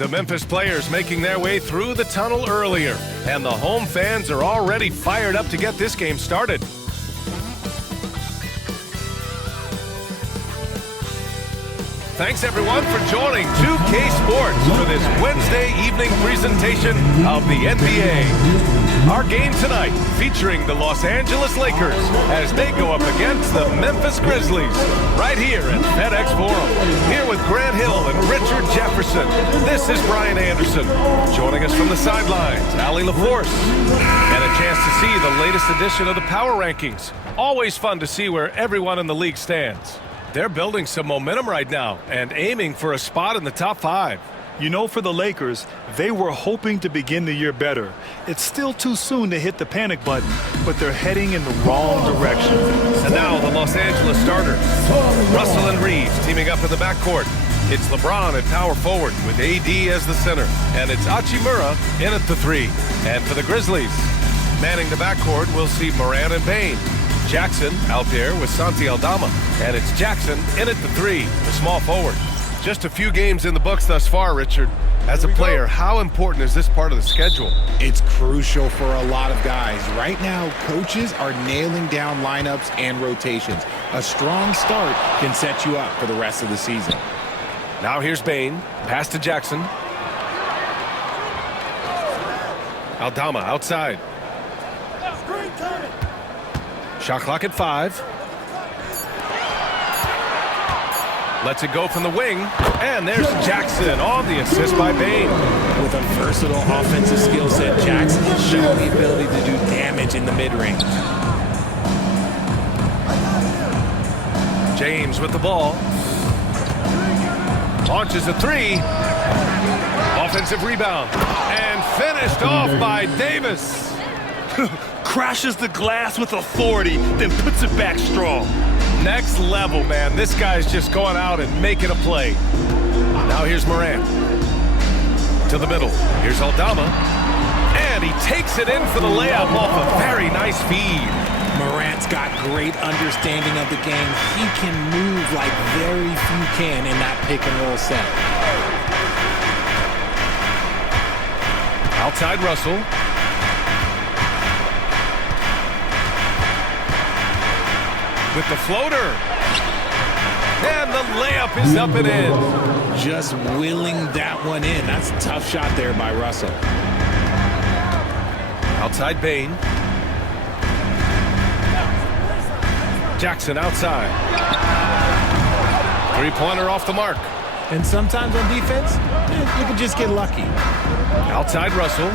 The Memphis players making their way through the tunnel earlier, and the home fans are already fired up to get this game started. Thanks everyone for joining 2K Sports for this Wednesday evening presentation of the NBA. Our game tonight featuring the Los Angeles Lakers as they go up against the Memphis Grizzlies right here at FedEx Forum. Here with Grant Hill and Richard Jefferson, this is Brian Anderson. Joining us from the sidelines, Allie LaForce. And a chance to see the latest edition of the Power Rankings. Always fun to see where everyone in the league stands. They're building some momentum right now and aiming for a spot in the top 5. You know, for the Lakers, they were hoping to begin the year better. It's still too soon to hit the panic button, but they're heading in the wrong direction. And now the Los Angeles starters. Russell and Reeves teaming up in the backcourt. It's LeBron at power forward with AD as the center. And it's Hachimura in at the 3. And for the Grizzlies, manning the backcourt, we'll see Morant and Bane. Jackson out there with Santi Aldama. And it's Jackson in at the 3, the small forward. Just a few games in the books thus far, Richard. As a player, how important is this part of the schedule? It's crucial for a lot of guys. Right now, coaches are nailing down lineups and rotations. A strong start can set you up for the rest of the season. Now here's Bane. Pass to Jackson. Aldama outside. Shot clock at 5. Lets it go from the wing. And there's Jackson on the assist by Bane. With a versatile offensive skill set, Jackson has shown the ability to do damage in the mid-range. James with the ball. Launches a 3. Offensive rebound. And finished off by Davis. Crashes the glass with authority, then puts it back strong. Next level, man. This guy's just going out and making a play. Now here's Morant. To the middle. Here's Aldama. And he takes it in for the layup off a very nice feed. Morant's got great understanding of the game. He can move like very few can in that pick-and-roll set. Outside Russell. With the floater. And the layup is up and in. Just willing that one in. That's a tough shot there by Russell. Outside Bane. Jackson outside. Three-pointer off the mark. And sometimes on defense, you can just get lucky. Outside Russell.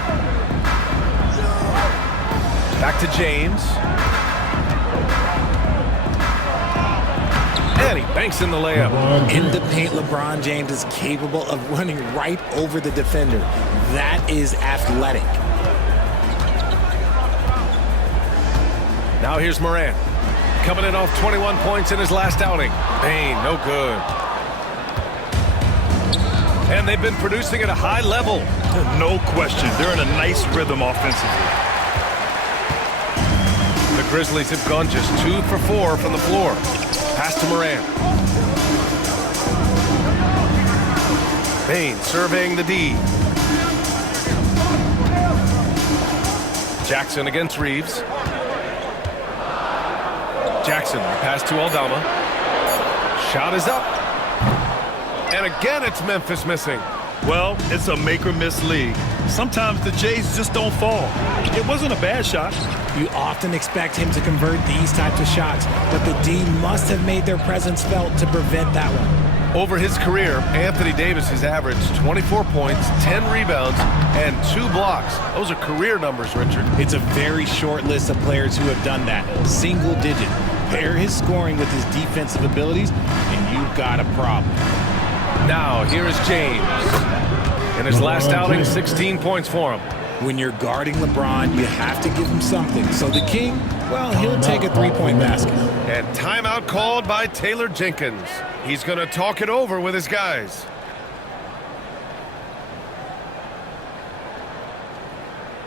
Back to James. And he banks in the layup. In the paint, LeBron James is capable of running right over the defender. That is athletic. Now here's Morant. Coming in off 21 points in his last outing. Bane, no good. And they've been producing at a high level. No question. They're in a nice rhythm offensively. The Grizzlies have gone just 2 for 4 from the floor. Pass to Morant. Bane surveying the D. Jackson against Reeves. Jackson, pass to Aldama. Shot is up. And again, it's Memphis missing. Well, it's a make-or-miss league. Sometimes the Jays just don't fall. It wasn't a bad shot. You often expect him to convert these types of shots, but the D must have made their presence felt to prevent that one. Over his career, Anthony Davis has averaged 24 points, 10 rebounds, and 2 blocks. Those are career numbers, Richard. It's a very short list of players who have done that. Single digit. Pair his scoring with his defensive abilities, and you've got a problem. Now, here is James. In his last outing, 16 points for him. When you're guarding LeBron, you have to give him something. So the King, well, he'll take a three-point basket. And timeout called by Taylor Jenkins. He's going to talk it over with his guys.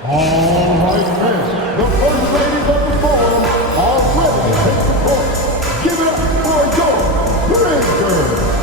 All right, men. The first ladies of the forum are ready to take the court. Give it up for your Grizzlies.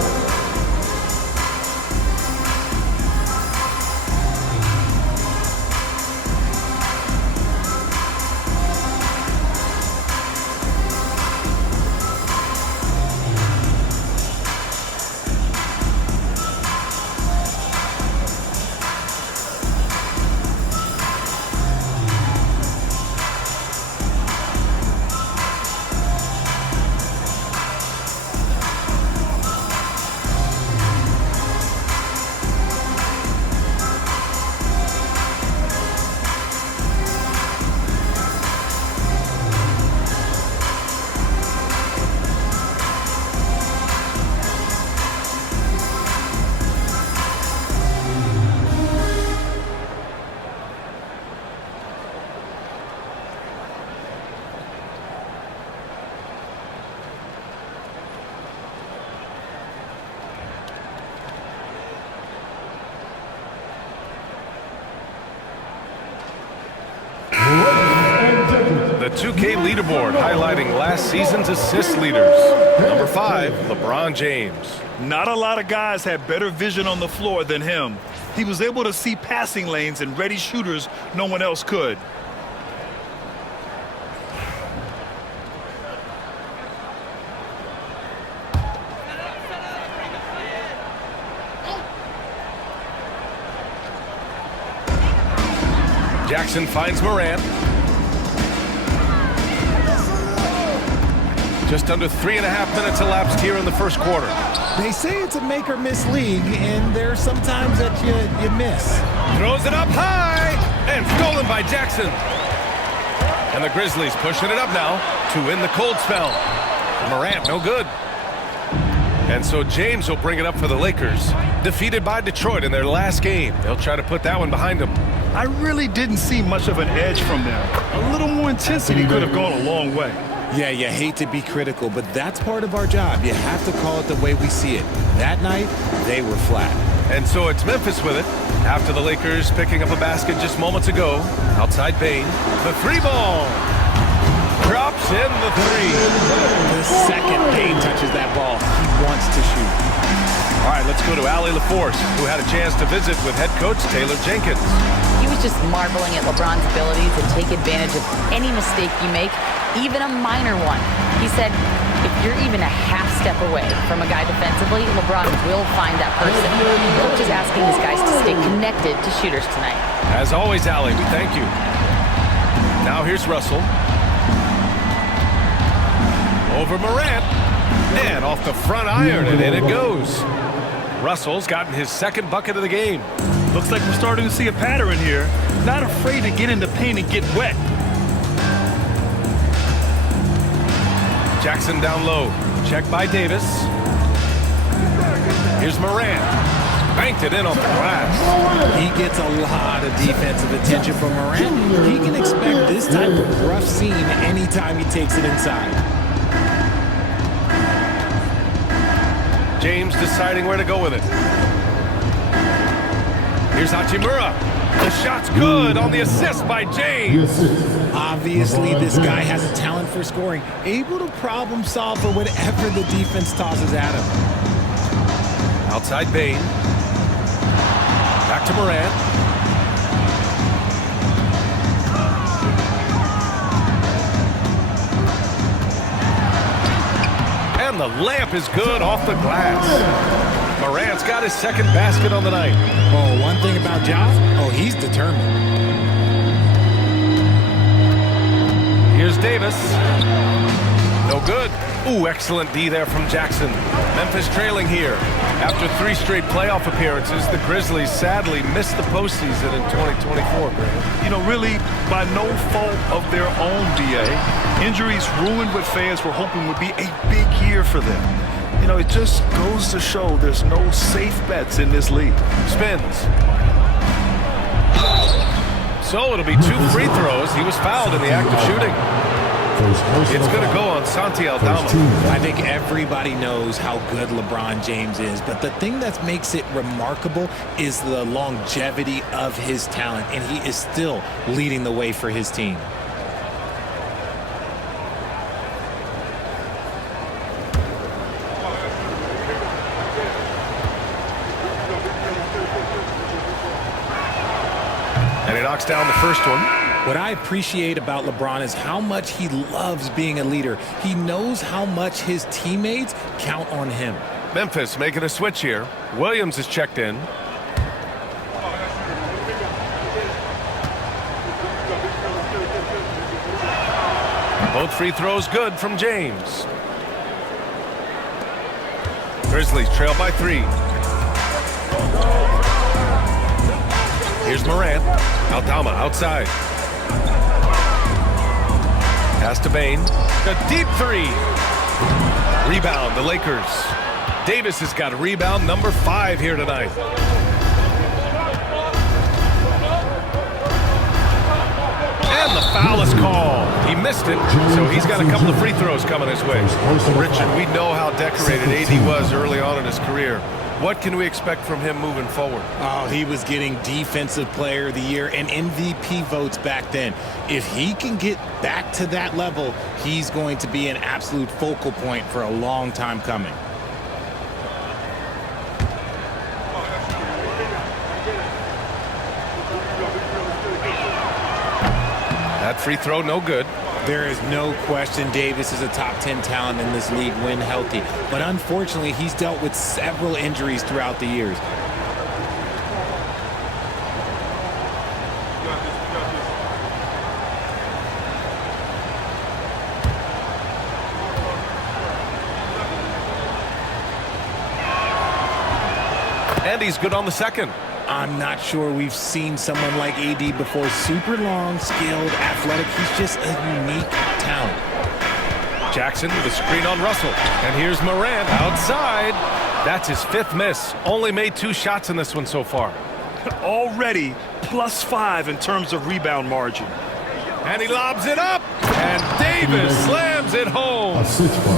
2K leaderboard highlighting last season's assist leaders. Number 5, LeBron James. Not a lot of guys had better vision on the floor than him. He was able to see passing lanes and ready shooters no one else could. Jackson finds Morant. Just under 3.5 minutes elapsed here in the first quarter. They say it's a make or miss league, and there's sometimes that you miss. Throws it up high and stolen by Jackson. And the Grizzlies pushing it up now to win the cold spell. Morant, no good. And so James will bring it up for the Lakers. Defeated by Detroit in their last game. They'll try to put that one behind them. I really didn't see much of an edge from them. A little more intensity could have gone a long way. Yeah, you hate to be critical, but that's part of our job. You have to call it the way we see it. That night, they were flat. And so it's Memphis with it. After the Lakers picking up a basket just moments ago. Outside Bain. The 3 ball. Drops in the 3. The second Bain touches that ball, he wants to shoot. All right, let's go to Allie LaForce, who had a chance to visit with head coach Taylor Jenkins. He was just marveling at LeBron's ability to take advantage of any mistake you make, even a minor one. He said, if you're even a half step away from a guy defensively, LeBron will find that person. Coach is asking his guys to stay connected to shooters tonight. As always, Allie, we thank you. Now here's Russell. Over Morant. And off the front iron, and in it goes. Russell's gotten his second bucket of the game. Looks like we're starting to see a pattern here. Not afraid to get in the paint and get wet. Jackson down low. Check by Davis. Here's Morant. Banked it in off the glass. He gets a lot of defensive attention from Morant. He can expect this type of rough scene anytime he takes it inside. James deciding where to go with it. Here's Hachimura. The shot's good on the assist by James. Obviously, this guy has a talent for scoring, able to problem solve for whatever the defense tosses at him. Outside Bain. Back to Morant. And the layup is good off the glass. Morant's got his second basket on the night. Oh, one thing about Ja, he's determined. Here's Davis. No good. Ooh, excellent D there from Jackson. Memphis trailing here. After 3 straight playoff appearances, the Grizzlies sadly missed the postseason in 2024, Graham. You know, really, by no fault of their own, D.A. Injuries ruined what fans were hoping would be a big year for them. You know, it just goes to show there's no safe bets in this league. Spins. So it'll be 2 free throws. He was fouled in the act of shooting. It's going to go on Santi Aldama. I think everybody knows how good LeBron James is, but the thing that makes it remarkable is the longevity of his talent, and he is still leading the way for his team. And he knocks down the first one. What I appreciate about LeBron is how much he loves being a leader. He knows how much his teammates count on him. Memphis making a switch here. Williams is checked in. Both free throws good from James. Grizzlies trail by 3. Here's Morant. Aldama outside. Pass to Bain. A deep 3. Rebound, the Lakers. Davis has got a rebound number 5 here tonight. And the foul is called. He missed it, so he's got a couple of free throws coming his way. Richard, we know how decorated AD was early on in his career. What can we expect from him moving forward? Oh, he was getting Defensive Player of the Year and MVP votes back then. If he can get back to that level, he's going to be an absolute focal point for a long time coming. That free throw, no good. There is no question Davis is a top 10 talent in this league when healthy. But unfortunately, he's dealt with several injuries throughout the years. And he's good on the second. I'm not sure we've seen someone like AD before. Super long, skilled, athletic. He's just a unique talent. Jackson with a screen on Russell. And here's Morant outside. That's his 5th miss. Only made 2 shots in this one so far. Already +5 in terms of rebound margin. And he lobs it up. And Davis slams it home.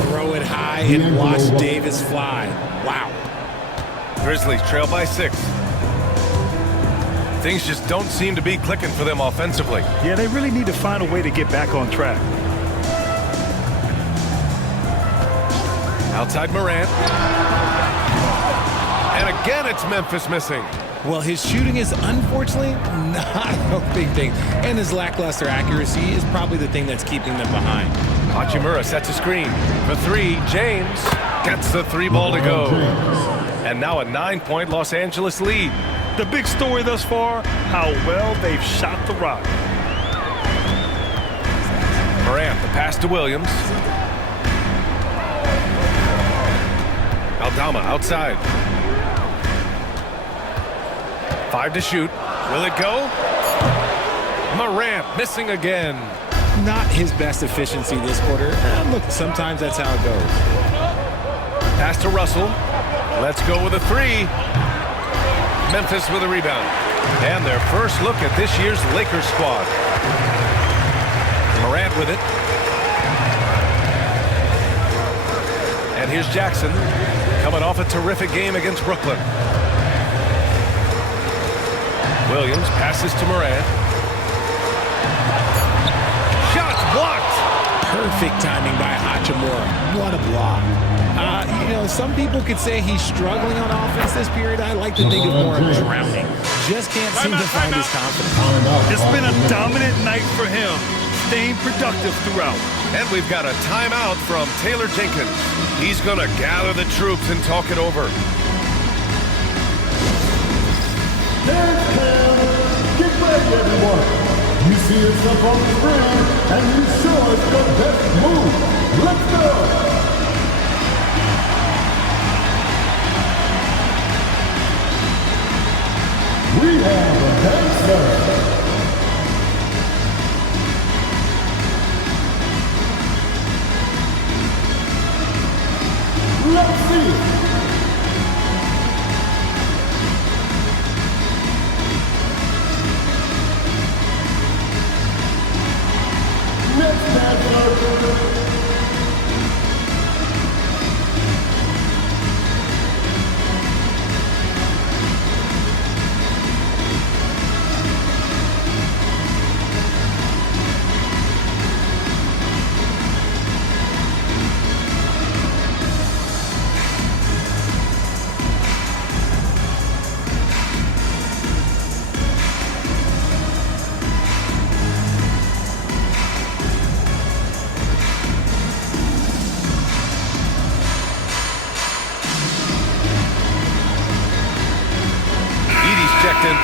Throw it high and watch Davis fly. Wow. Grizzlies trail by 6. Things just don't seem to be clicking for them offensively. Yeah, they really need to find a way to get back on track. Outside Morant. And again, it's Memphis missing. Well, his shooting is unfortunately not a big thing. And his lackluster accuracy is probably the thing that's keeping them behind. Hachimura sets a screen. For 3, James gets the 3 ball to go. And now a 9-point Los Angeles lead. The big story thus far, how well they've shot the rock. Morant, the pass to Williams. Aldama outside. 5 to shoot. Will it go? Morant missing again. Not his best efficiency this quarter. Look, sometimes that's how it goes. Pass to Russell. Let's go with a 3. Memphis with a rebound. And their first look at this year's Lakers squad. Morant with it. And here's Jackson, coming off a terrific game against Brooklyn. Williams passes to Morant. Shots blocked. Perfect timing by Hachimura. What a block. You know, some people could say he's struggling on offense this period. I like to think of more drowning. Just can't seem to find his confidence. It's been a dominant night for him, staying productive throughout. And we've got a timeout from Taylor Jenkins. He's going to gather the troops and talk it over. There's Cam. Get ready, everyone. You see yourself on the screen, and you show us the best move. Let's go. We have a dancer. Let's see it. Next dancer.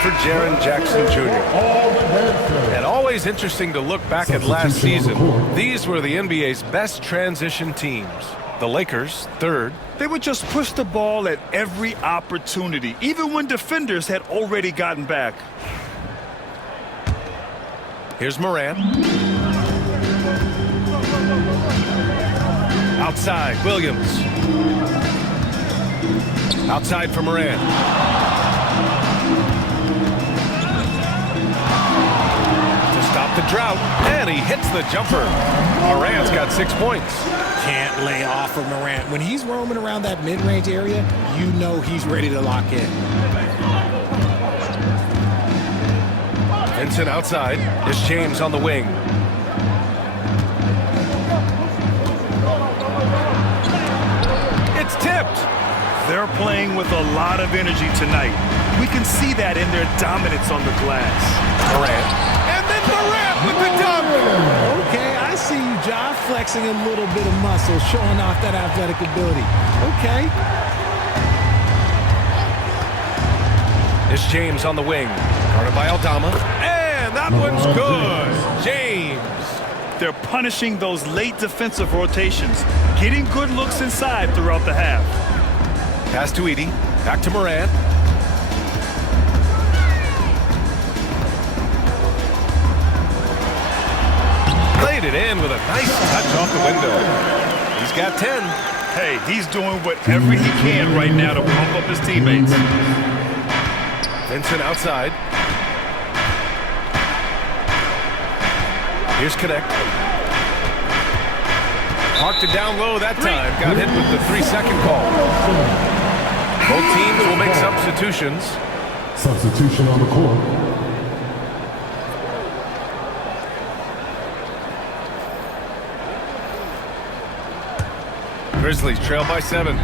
For Jaren Jackson Jr. And always interesting to look back at last season. These were the NBA's best transition teams. The Lakers, 3rd. They would just push the ball at every opportunity, even when defenders had already gotten back. Here's Morant. Outside, Williams. Outside for Morant. Stop the drought, and he hits the jumper. Morant's got 6 points. can't lay off of Morant. When he's roaming around that mid-range area, you know he's ready to lock in. Vincent outside. Here's James on the wing. It's tipped. They're playing with a lot of energy tonight. We can see that in their dominance on the glass. Morant. And then Morant with the dunk. Okay, I see you, Ja, flexing a little bit of muscle, showing off that athletic ability. Okay. It's James on the wing. Guarded by Aldama. And that one's good. James. They're punishing those late defensive rotations, getting good looks inside throughout the half. Pass to Edie. Back to Morant. Played it in with a nice touch off the window. He's got 10. Hey, he's doing whatever he can right now to pump up his teammates. Vincent outside. Here's Connect. Parked it down low that time. Got hit with the 3-second call. Both teams will make substitutions. Substitution on the court. Grizzlies trail by 7.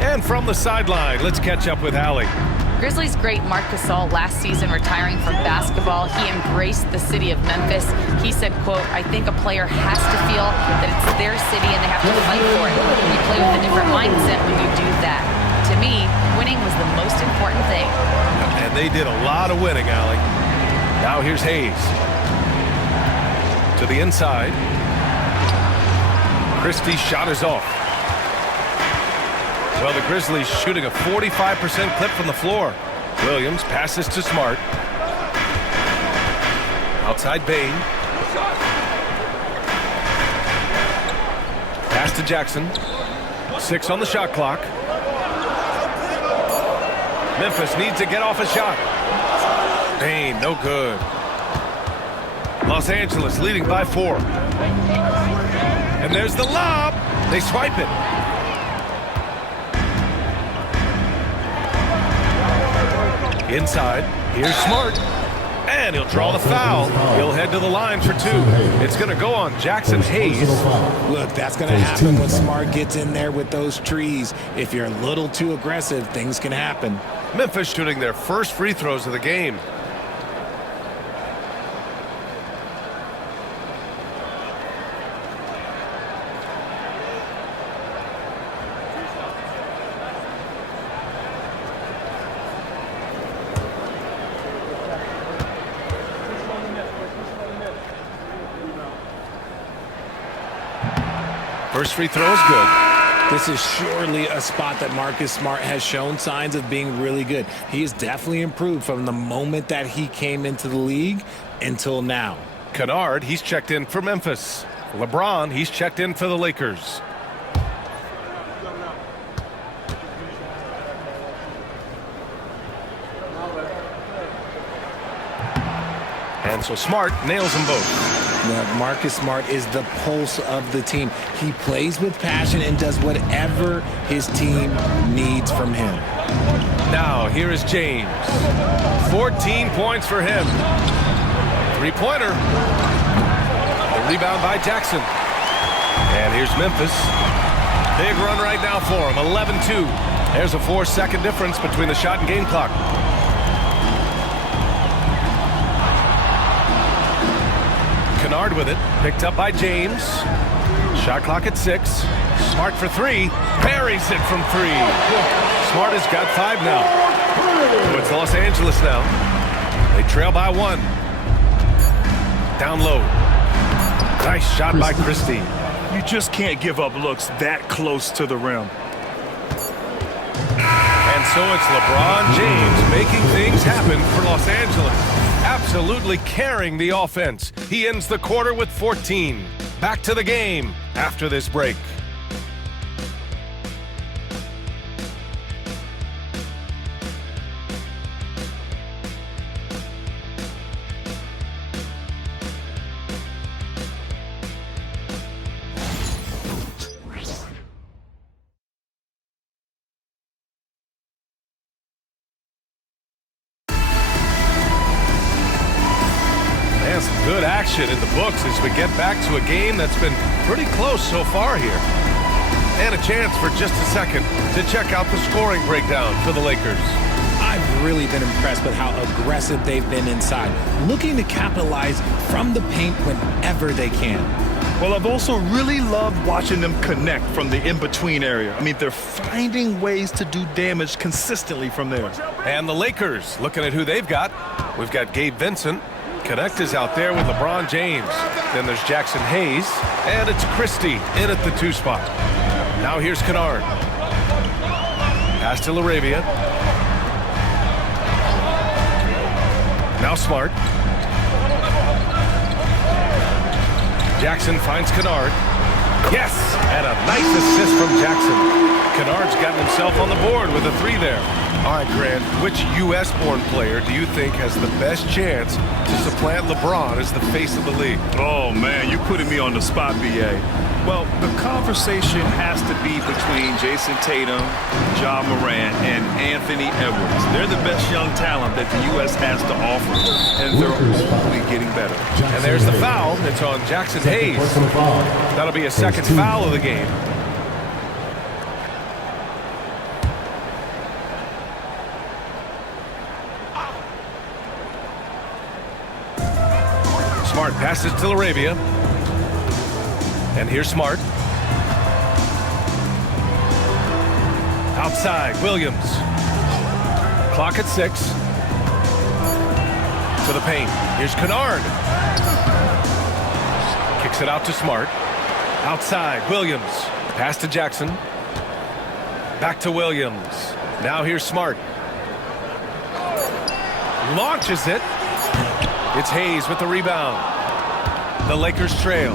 And from the sideline, let's catch up with Allie. Grizzlies great Marc Gasol last season retiring from basketball. He embraced the city of Memphis. He said, quote, "I think a player has to feel that it's their city and they have to fight for it. You play with a different mindset when you do that. To me, winning was the most important thing." And they did a lot of winning, Allie. Now here's Hayes. To the inside. Christie's shot is off. Well, the Grizzlies shooting a 45% clip from the floor. Williams passes to Smart. Outside Bain. Pass to Jackson. 6 on the shot clock. Memphis needs to get off a shot. Bain, no good. Los Angeles leading by 4. And there's the lob. They swipe it. Inside, here's Smart. And he'll draw the foul. He'll head to the line for 2. It's going to go on Jackson Hayes. Look, that's going to happen when Smart gets in there with those trees. If you're a little too aggressive, things can happen. Memphis shooting their first free throws of the game. First free throw is good. This is surely a spot that Marcus Smart has shown signs of being really good. He has definitely improved from the moment that he came into the league until now. Kennard, he's checked in for Memphis. LeBron, he's checked in for the Lakers. And so Smart nails them both. Marcus Smart is the pulse of the team. He plays with passion and does whatever his team needs from him. Now, here is James. 14 points for him. Three-pointer. The rebound by Jackson. And here's Memphis. Big run right now for him, 11-2. There's a 4-second difference between the shot and game clock. Kennard with it, picked up by James. Shot clock at 6. Smart for 3. Buries it from 3. Smart has got 5 now. So it's Los Angeles now. They trail by 1. Down low. Nice shot by Christie. You just can't give up looks that close to the rim. And so it's LeBron James making things happen for Los Angeles. Absolutely carrying the offense. He ends the quarter with 14. Back to the game after this break. action in the books as we get back to a game that's been pretty close so far here. And a chance for just a second to check out the scoring breakdown for the Lakers. I've really been impressed with how aggressive they've been inside, looking to capitalize from the paint whenever they can. Well, I've also really loved watching them connect from the in-between area. I mean, they're finding ways to do damage consistently from there. And the Lakers, looking at who they've got. We've got Gabe Vincent. Connect is out there with LeBron James. Then there's Jackson Hayes. And it's Christie in at the 2 spot. Now here's Kennard. Pass to LaRavia. Now Smart. Jackson finds Kennard. Yes! And a nice assist from Jackson. Kennard's gotten himself on the board with a 3 there. All right, Grant, which U.S.-born player do you think has the best chance to supplant LeBron as the face of the league? Oh, man, you're putting me on the spot, B.A. Well, the conversation has to be between Jason Tatum, Ja Morant, and Anthony Edwards. They're the best young talent that the U.S. has to offer, and they're only getting better. And there's the foul. It's on Jackson Hayes. That'll be a second foul of the game. Smart passes to LaRavia. And here's Smart. Outside, Williams. Clock at 6. To the paint. Here's Kennard. Kicks it out to Smart. Outside, Williams. Pass to Jackson. Back to Williams. Now here's Smart. Launches it. It's Hayes with the rebound. The Lakers trail.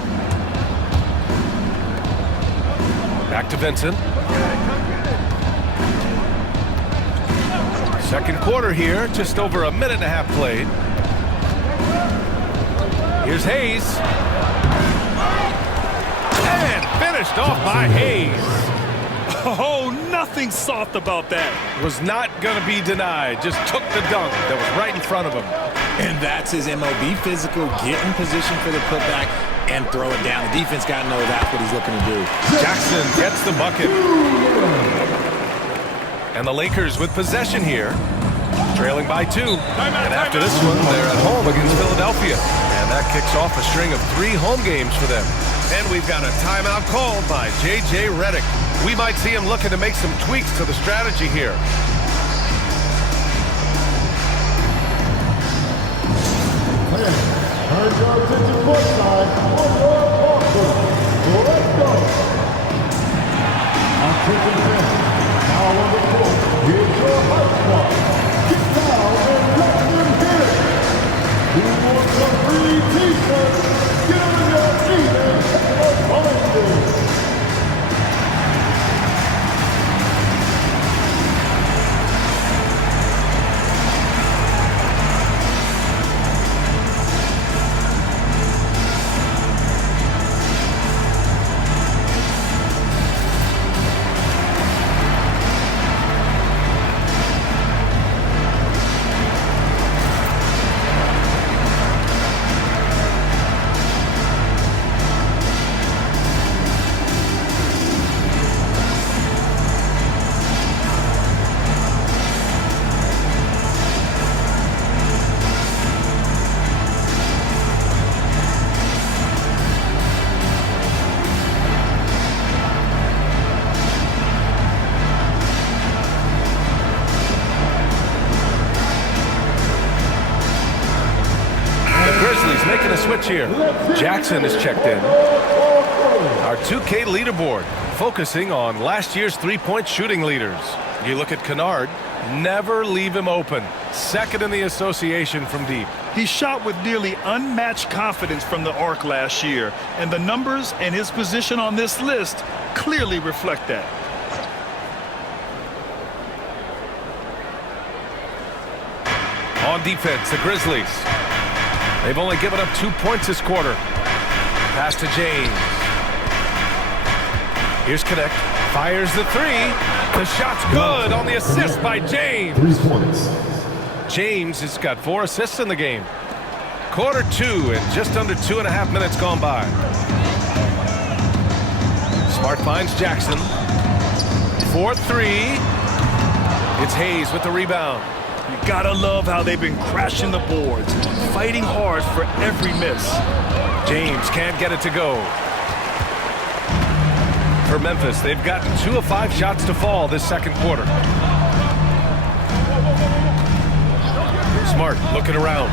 Back to Vincent. Second quarter here, just over a minute and a half played. Here's Hayes. And finished off by Hayes. Oh, nothing soft about that. Was not going to be denied. Just took the dunk that was right in front of him. And that's his MLB physical, get in position for the putback and throw it down. The defense got to know that's what he's looking to do. Jackson gets the bucket. And the Lakers with possession here, trailing by 2. And after this one, they're at home against Philadelphia. And that kicks off a string of 3 home games for them. And we've got a timeout called by J.J. Redick. We might see him looking to make some tweaks to the strategy here. Turn your attention courtside on your court. So let's go. Attention fans, now on the court. Here's your high squad. Get down and let them hit it. Who wants some free t-shirts? Get on your feet and take a ball. Grizzlies making a switch here. Jackson is checked in. Our 2K leaderboard focusing on last year's 3-point shooting leaders. You look at Kennard, never leave him open. Second in the association from deep. He shot with nearly unmatched confidence from the arc last year, and the numbers and his position on this list clearly reflect that. On defense, the Grizzlies. They've only given up 2 points this quarter. Pass to James. Here's Connect. Fires the 3. The shot's good on the assist by James. 3 points. James has got 4 assists in the game. Quarter 2 and just under 2.5 minutes gone by. Smart finds Jackson. 4-3. It's Hayes with the rebound. You gotta love how they've been crashing the boards, fighting hard for every miss. James can't get it to go. For Memphis, they've gotten 2 of 5 shots to fall this second quarter. Smart looking around.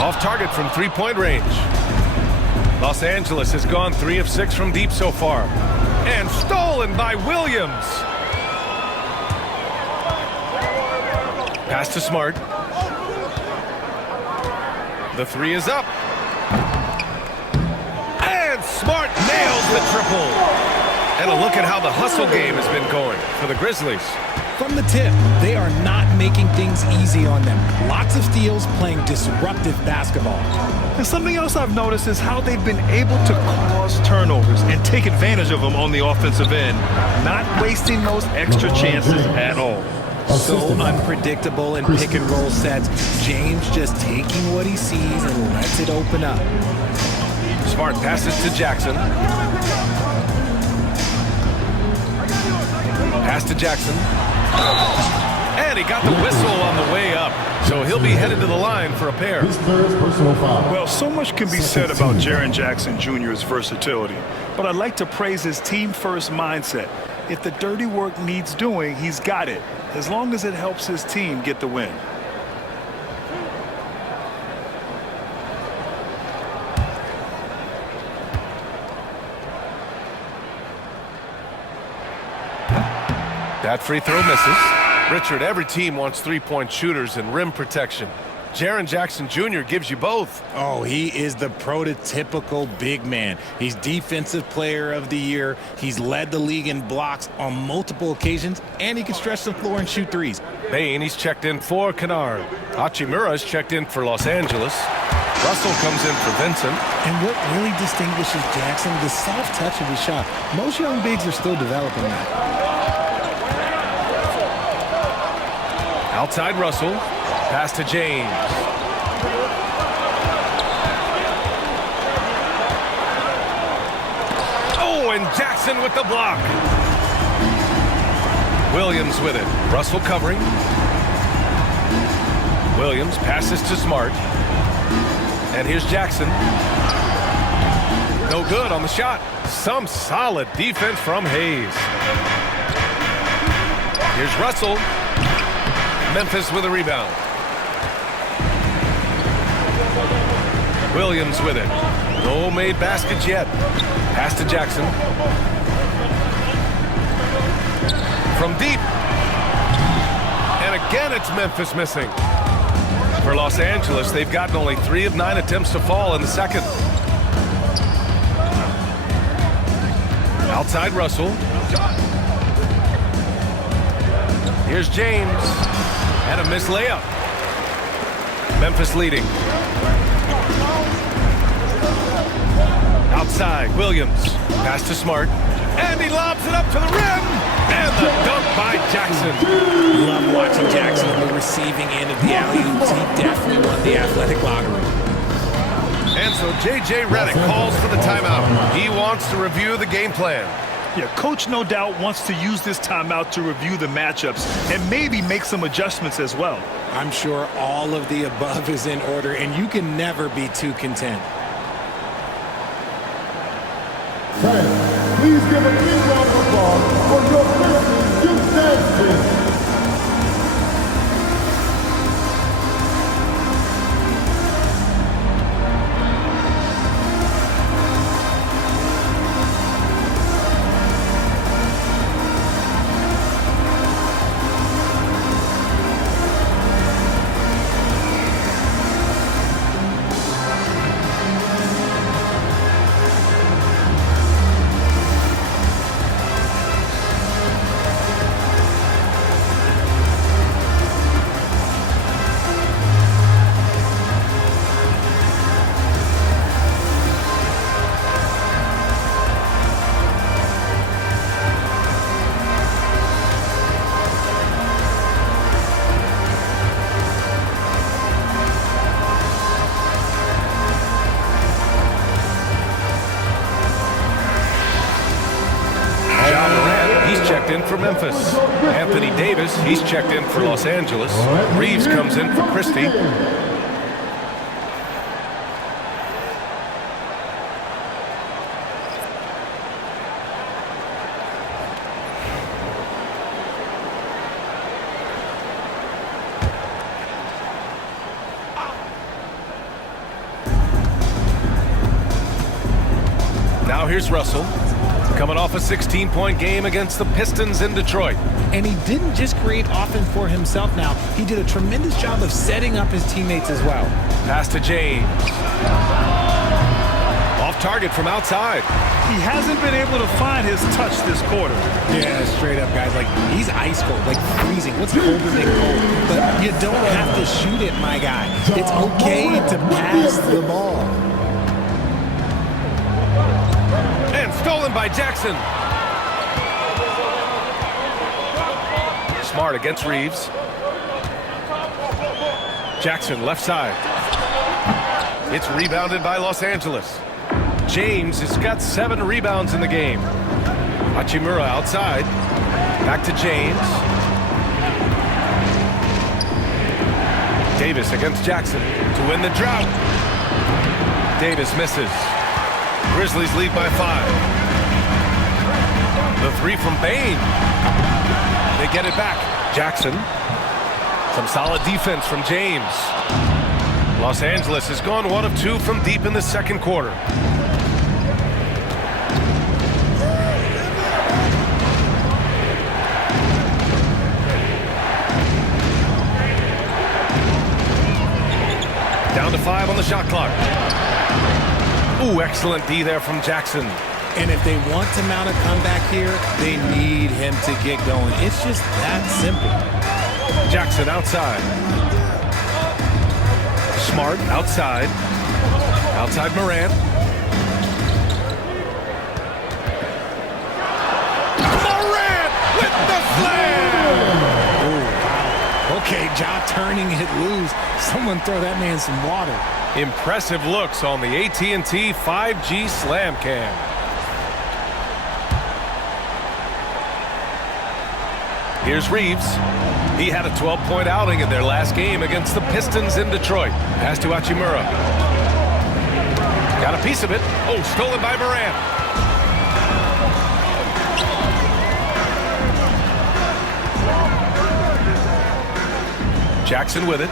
Off target from three-point range. Los Angeles has gone 3 of 6 from deep so far. And stolen by Williams. Pass to Smart. The 3 is up. And Smart nails the triple. And a look at how the hustle game has been going for the Grizzlies. From the tip, they are not making things easy on them. Lots of steals, playing disruptive basketball. And something else I've noticed is how they've been able to cause turnovers and take advantage of them on the offensive end, not wasting those extra chances at all. So unpredictable in pick and roll sets. James just taking what he sees and lets it open up. Smart passes to Jackson. Pass to Jackson. And he got the whistle on the way up. So he'll be headed to the line for a pair. Well, so much can be said about Jaren Jackson Jr.'s versatility, but I'd like to praise his team-first mindset. If the dirty work needs doing, he's got it, as long as it helps his team get the win. That free throw misses. Richard, every team wants three-point shooters and rim protection. Jaren Jackson Jr. gives you both. Oh, he is the prototypical big man. He's Defensive Player of the Year. He's led the league in blocks on multiple occasions, and he can stretch the floor and shoot threes. Bain, he's checked in for Kennard. Hachimura's checked in for Los Angeles. Russell comes in for Vincent. And what really distinguishes Jackson, the soft touch of his shot. Most young bigs are still developing that. Outside Russell. Pass to James. Oh, and Jackson with the block. Williams with it. Russell covering. Williams passes to Smart. And here's Jackson. No good on the shot. Some solid defense from Hayes. Here's Russell. Memphis with a rebound. Williams with it. No made baskets yet. Pass to Jackson. From deep. And again it's Memphis missing. For Los Angeles, they've gotten only 3 of 9 attempts to fall in the second. Outside Russell. Here's James. And a missed layup. Memphis leading. Outside, Williams. Pass to Smart. And he lobs it up to the rim. And the dunk by Jackson. Love watching Jackson on the receiving end of the alley-oops. He definitely won the athletic lottery. And so J.J. Redick calls for the timeout. He wants to review the game plan. Yeah, coach no doubt wants to use this timeout to review the matchups and maybe make some adjustments as well. I'm sure all of the above is in order, and you can never be too content. Fans, please give a big round of applause for your Grizzlies Youth Dance Team. checked in for Memphis. Anthony Davis, he's checked in for Los Angeles. Reeves comes in for Christie. Now here's Russell, coming off a 16-point game against the Pistons in Detroit. And he didn't just create offense for himself now. He did a tremendous job of setting up his teammates as well. Pass to James. Off target from outside. He hasn't been able to find his touch this quarter. Yeah, straight up, guys. Like, he's ice cold, like freezing. What's colder than cold? But you don't have to shoot it, my guy. It's okay to pass the ball. And stolen by Jackson. Smart against Reeves. Jackson left side. It's rebounded by Los Angeles. James has got 7 rebounds in the game. Hachimura outside. Back to James. Davis against Jackson to win the drought. Davis misses. Grizzlies lead by 5. The 3 from Bain. They get it back. Jackson. Some solid defense from James. Los Angeles has gone 1 of 2 from deep in the second quarter. Down to 5 on the shot clock. Ooh, excellent D there from Jackson. And if they want to mount a comeback here, they need him to get going. It's just that simple. Jackson outside. Smart outside. Outside Morant. Morant with the slam! Oh, wow. Okay, Ja turning it loose. Someone throw that man some water. Impressive looks on the AT&T 5G Slam Cam. Here's Reeves. He had a 12-point outing in their last game against the Pistons in Detroit. Pass to Hachimura. Got a piece of it. Oh, stolen by Morant. Jackson with it.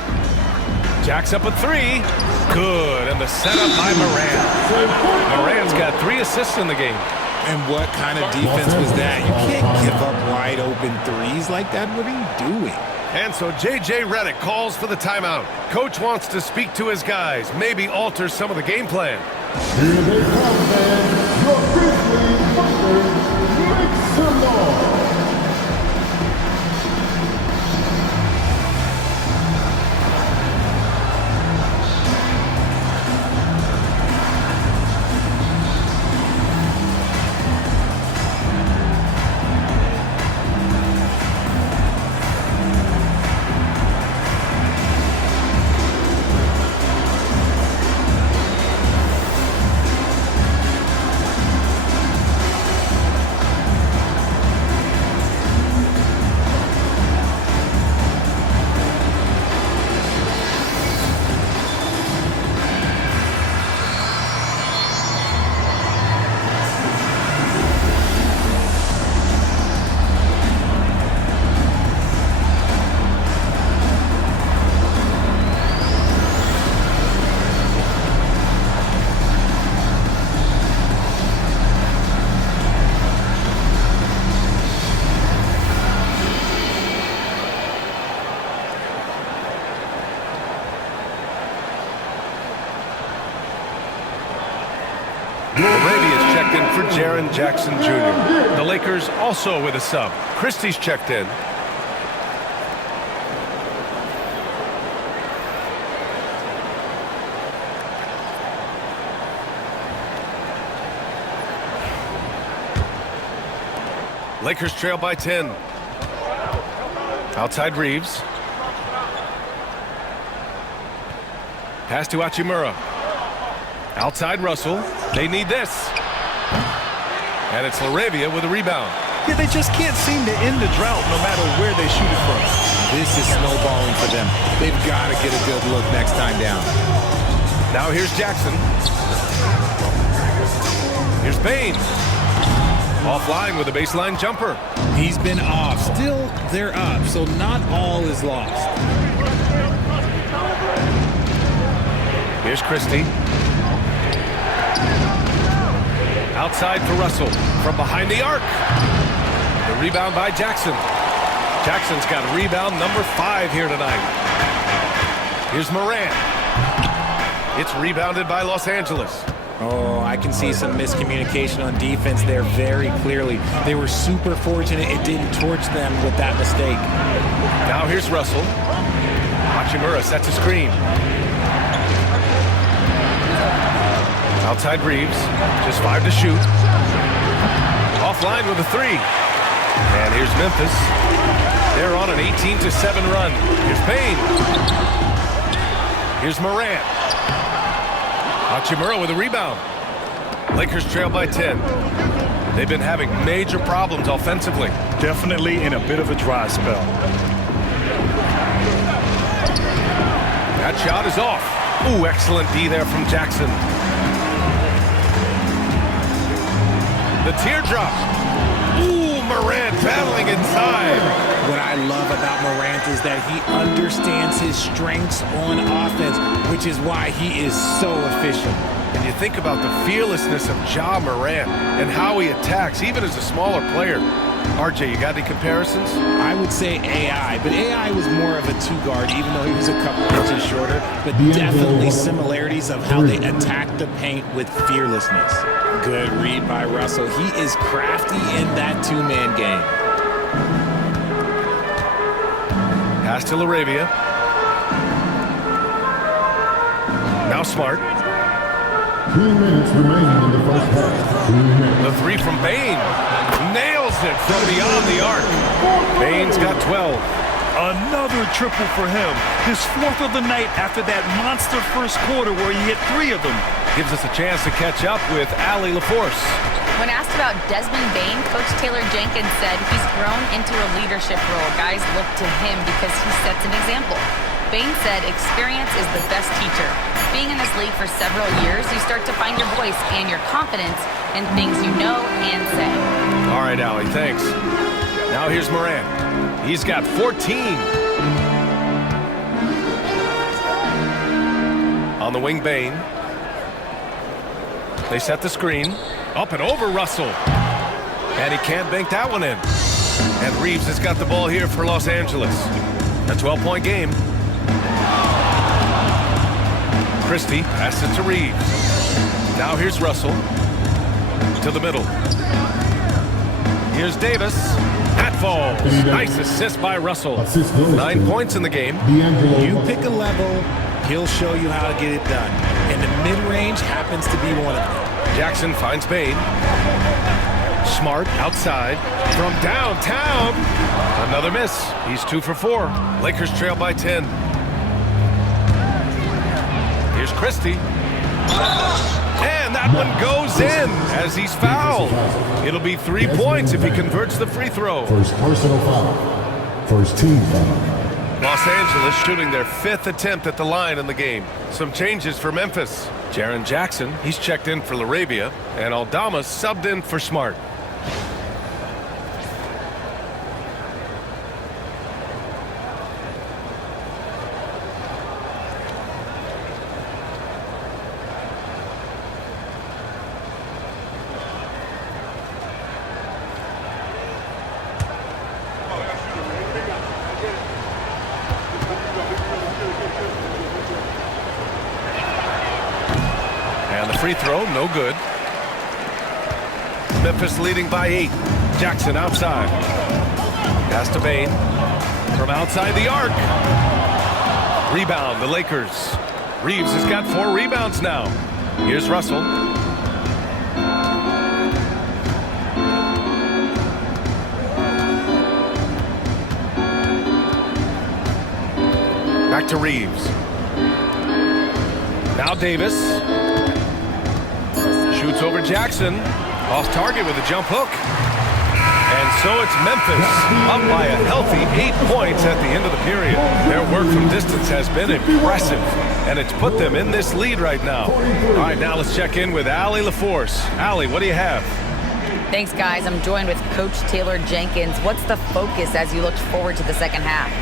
Jacks up a 3. Good, and the setup by Morant. Morant's got 3 assists in the game. And what kind of defense was that? You can't give up wide open threes like that. What are you doing? And so J.J. Redick calls for the timeout. Coach wants to speak to his guys, maybe alter some of the game plan. Here they come, man. Your Grizzlies fighters, make some noise. Arabia's checked in for Jaren Jackson Jr. The Lakers also with a sub. Christie's checked in. Lakers trail by 10. Outside Reeves. Pass to Hachimura. Outside Russell. They need this. And it's LaRavia with a rebound. Yeah, they just can't seem to end the drought no matter where they shoot it from. This is snowballing for them. They've got to get a good look next time down. Now here's Jackson. Here's Bain. Offline with a baseline jumper. He's been off. Still, they're up, so not all is lost. Here's Christie. Outside for Russell. From behind the arc. The rebound by Jackson. Jackson's got rebound number 5 here tonight. Here's Morant. It's rebounded by Los Angeles. Oh, I can see some miscommunication on defense there very clearly. They were super fortunate it didn't torch them with that mistake. Now here's Russell. Hachimura sets a screen. Outside Reeves. Just 5 to shoot. Offline with a 3. And here's Memphis. They're on an 18-7 run. Here's Bain. Here's Morant. Hachimura with a rebound. Lakers trail by 10. They've been having major problems offensively. Definitely in a bit of a dry spell. That shot is off. Ooh, excellent D there from Jackson. The teardrop. Ooh, Morant battling inside. What I love about Morant is that he understands his strengths on offense, which is why he is so efficient. And you think about the fearlessness of Ja Morant and how he attacks, even as a smaller player. RJ, you got any comparisons? I would say AI, but AI was more of a 2-guard, even though he was a couple inches shorter, but definitely similarities of how they attack the paint with fearlessness. Good read by Russell. He is crafty in that 2-man game. Pass to Laravia. Now Smart. 2 minutes remaining in the first half. 2 minutes. The 3 from Bain. Nails it from beyond the arc. Bain's got 12. Another triple for him. His 4th of the night after that monster first quarter where he hit 3 of them. Gives us a chance to catch up with Allie LaForce. When asked about Desmond Bain, Coach Taylor Jenkins said he's grown into a leadership role. Guys look to him because he sets an example. Bain said experience is the best teacher. Being in this league for several years, you start to find your voice and your confidence in things you know and say. All right, Allie, thanks. Now here's Morant. He's got 14. On the wing, Bain. They set the screen. Up and over Russell. And he can't bank that one in. And Reeves has got the ball here for Los Angeles. A 12-point game. Christie passes it to Reeves. Now here's Russell. To the middle. Here's Davis. That falls. Nice assist by Russell. 9 points in the game. You pick a level, he'll show you how to get it done. And the mid-range happens to be one of them. Jackson finds Bain. Smart outside from downtown. Another miss. He's 2 for 4. Lakers trail by 10. Here's Christie. And that one goes in as he's fouled. It'll be 3 points if he converts the free throw. First personal foul. First team foul. Los Angeles shooting their 5th attempt at the line in the game. Some changes for Memphis. Jaren Jackson, he's checked in for Laravia, and Aldama subbed in for Smart. Free throw, no good. Memphis leading by 8. Jackson outside. Pass to Bain. From outside the arc. Rebound, the Lakers. Reeves has got 4 rebounds now. Here's Russell. Back to Reeves. Now Davis. Shoots over Jackson. Off target with a jump hook. And so it's Memphis, up by a healthy 8 points at the end of the period. Their work from distance has been impressive, and it's put them in this lead right now. All right, now let's check in with Allie LaForce. Allie, what do you have? Thanks, guys. I'm joined with Coach Taylor Jenkins. What's the focus as you look forward to the second half?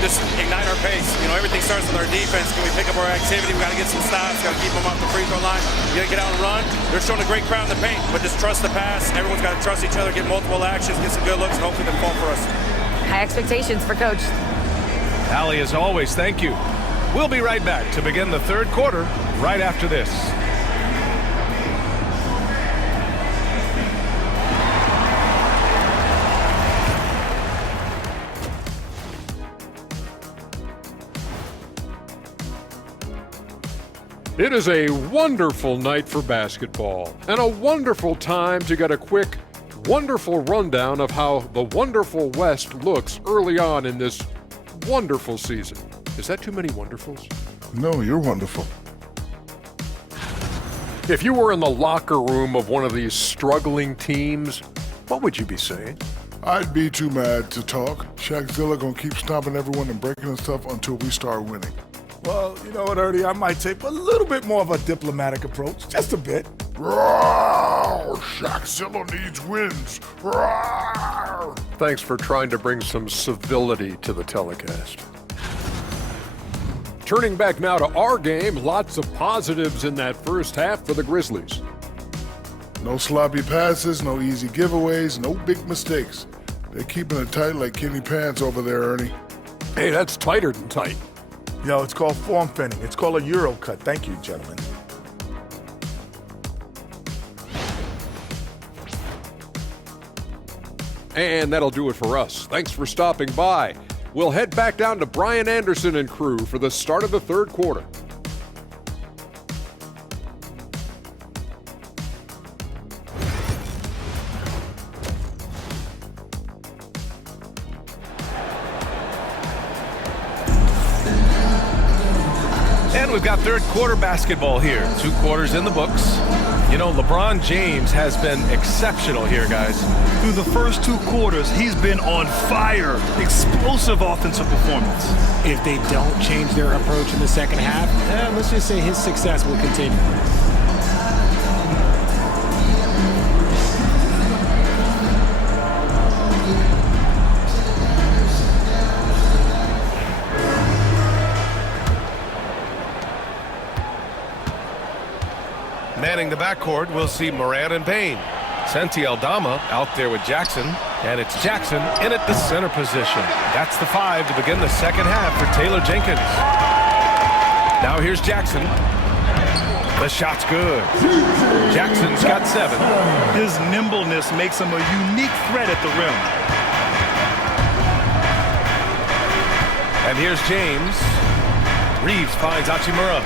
Just ignite our pace. Everything starts with our defense. Can we pick up our activity? We got to get some stops. Got to keep them off the free throw line. We got to get out and run. They're showing a great crowd in the paint, but just trust the pass. Everyone's got to trust each other, get multiple actions, get some good looks, and hopefully they'll fall for us. High expectations for Coach. Allie, as always, thank you. We'll be right back to begin the third quarter right after this. It is a wonderful night for basketball and a wonderful time to get a quick, wonderful rundown of how the wonderful West looks early on in this wonderful season. Is that too many wonderfuls? No, you're wonderful. If you were in the locker room of one of these struggling teams, what would you be saying? I'd be too mad to talk. Shaqzilla gonna keep stomping everyone and breaking and stuff until we start winning. Well, you know what, Ernie? I might take a little bit more of a diplomatic approach. Just a bit. Rawr! Shaqzilla needs wins. Rawr! Thanks for trying to bring some civility to the telecast. Turning back now to our game, lots of positives in that first half for the Grizzlies. No sloppy passes, no easy giveaways, no big mistakes. They're keeping it tight like Kenny Pants over there, Ernie. Hey, that's tighter than tight. Yo, it's called form fitting. It's called a Euro cut. Thank you, gentlemen. And that'll do it for us. Thanks for stopping by. We'll head back down to Brian Anderson and crew for the start of the third quarter. And we've got third quarter basketball here. 2 quarters in the books. LeBron James has been exceptional here, guys. Through the first 2 quarters, he's been on fire. Explosive offensive performance. If they don't change their approach in the second half, let's just say his success will continue. Manning the backcourt, we'll see Moran and Payne. Senti Aldama out there with Jackson, and it's Jackson in at the center position. That's the 5 to begin the second half for Taylor Jenkins. Now here's Jackson. The shot's good. Jackson's got 7. His nimbleness makes him a unique threat at the rim. And here's James. Reeves finds Hachimura.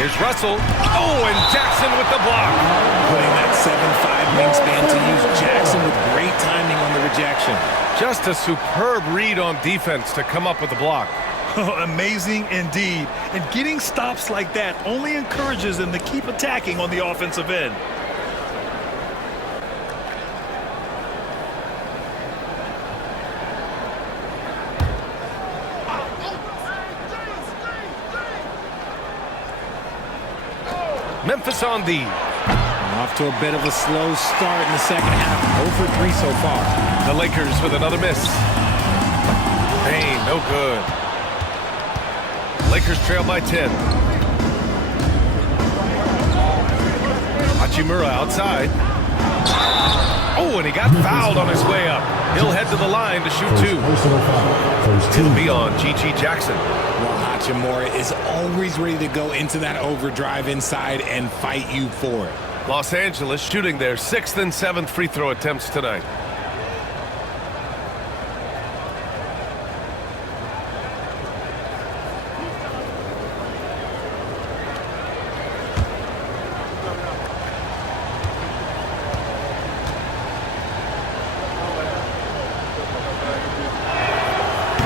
Here's Russell. Oh, and Jackson with the block. Putting that 7'5" wingspan to use Jackson with great timing on the rejection. Just a superb read on defense to come up with the block. Amazing indeed. And getting stops like that only encourages them to keep attacking on the offensive end. Memphis on D. Off to a bit of a slow start in the second half. 0 for 3 so far. The Lakers with another miss. Payne, no good. Lakers trail by 10. Hachimura outside. Oh, and he got fouled on his way up. He'll head to the line to shoot 2. It'll be on G.G. Jackson. Well, Hachimura is always ready to go into that overdrive inside and fight you for it. Los Angeles shooting their 6th and 7th free throw attempts tonight.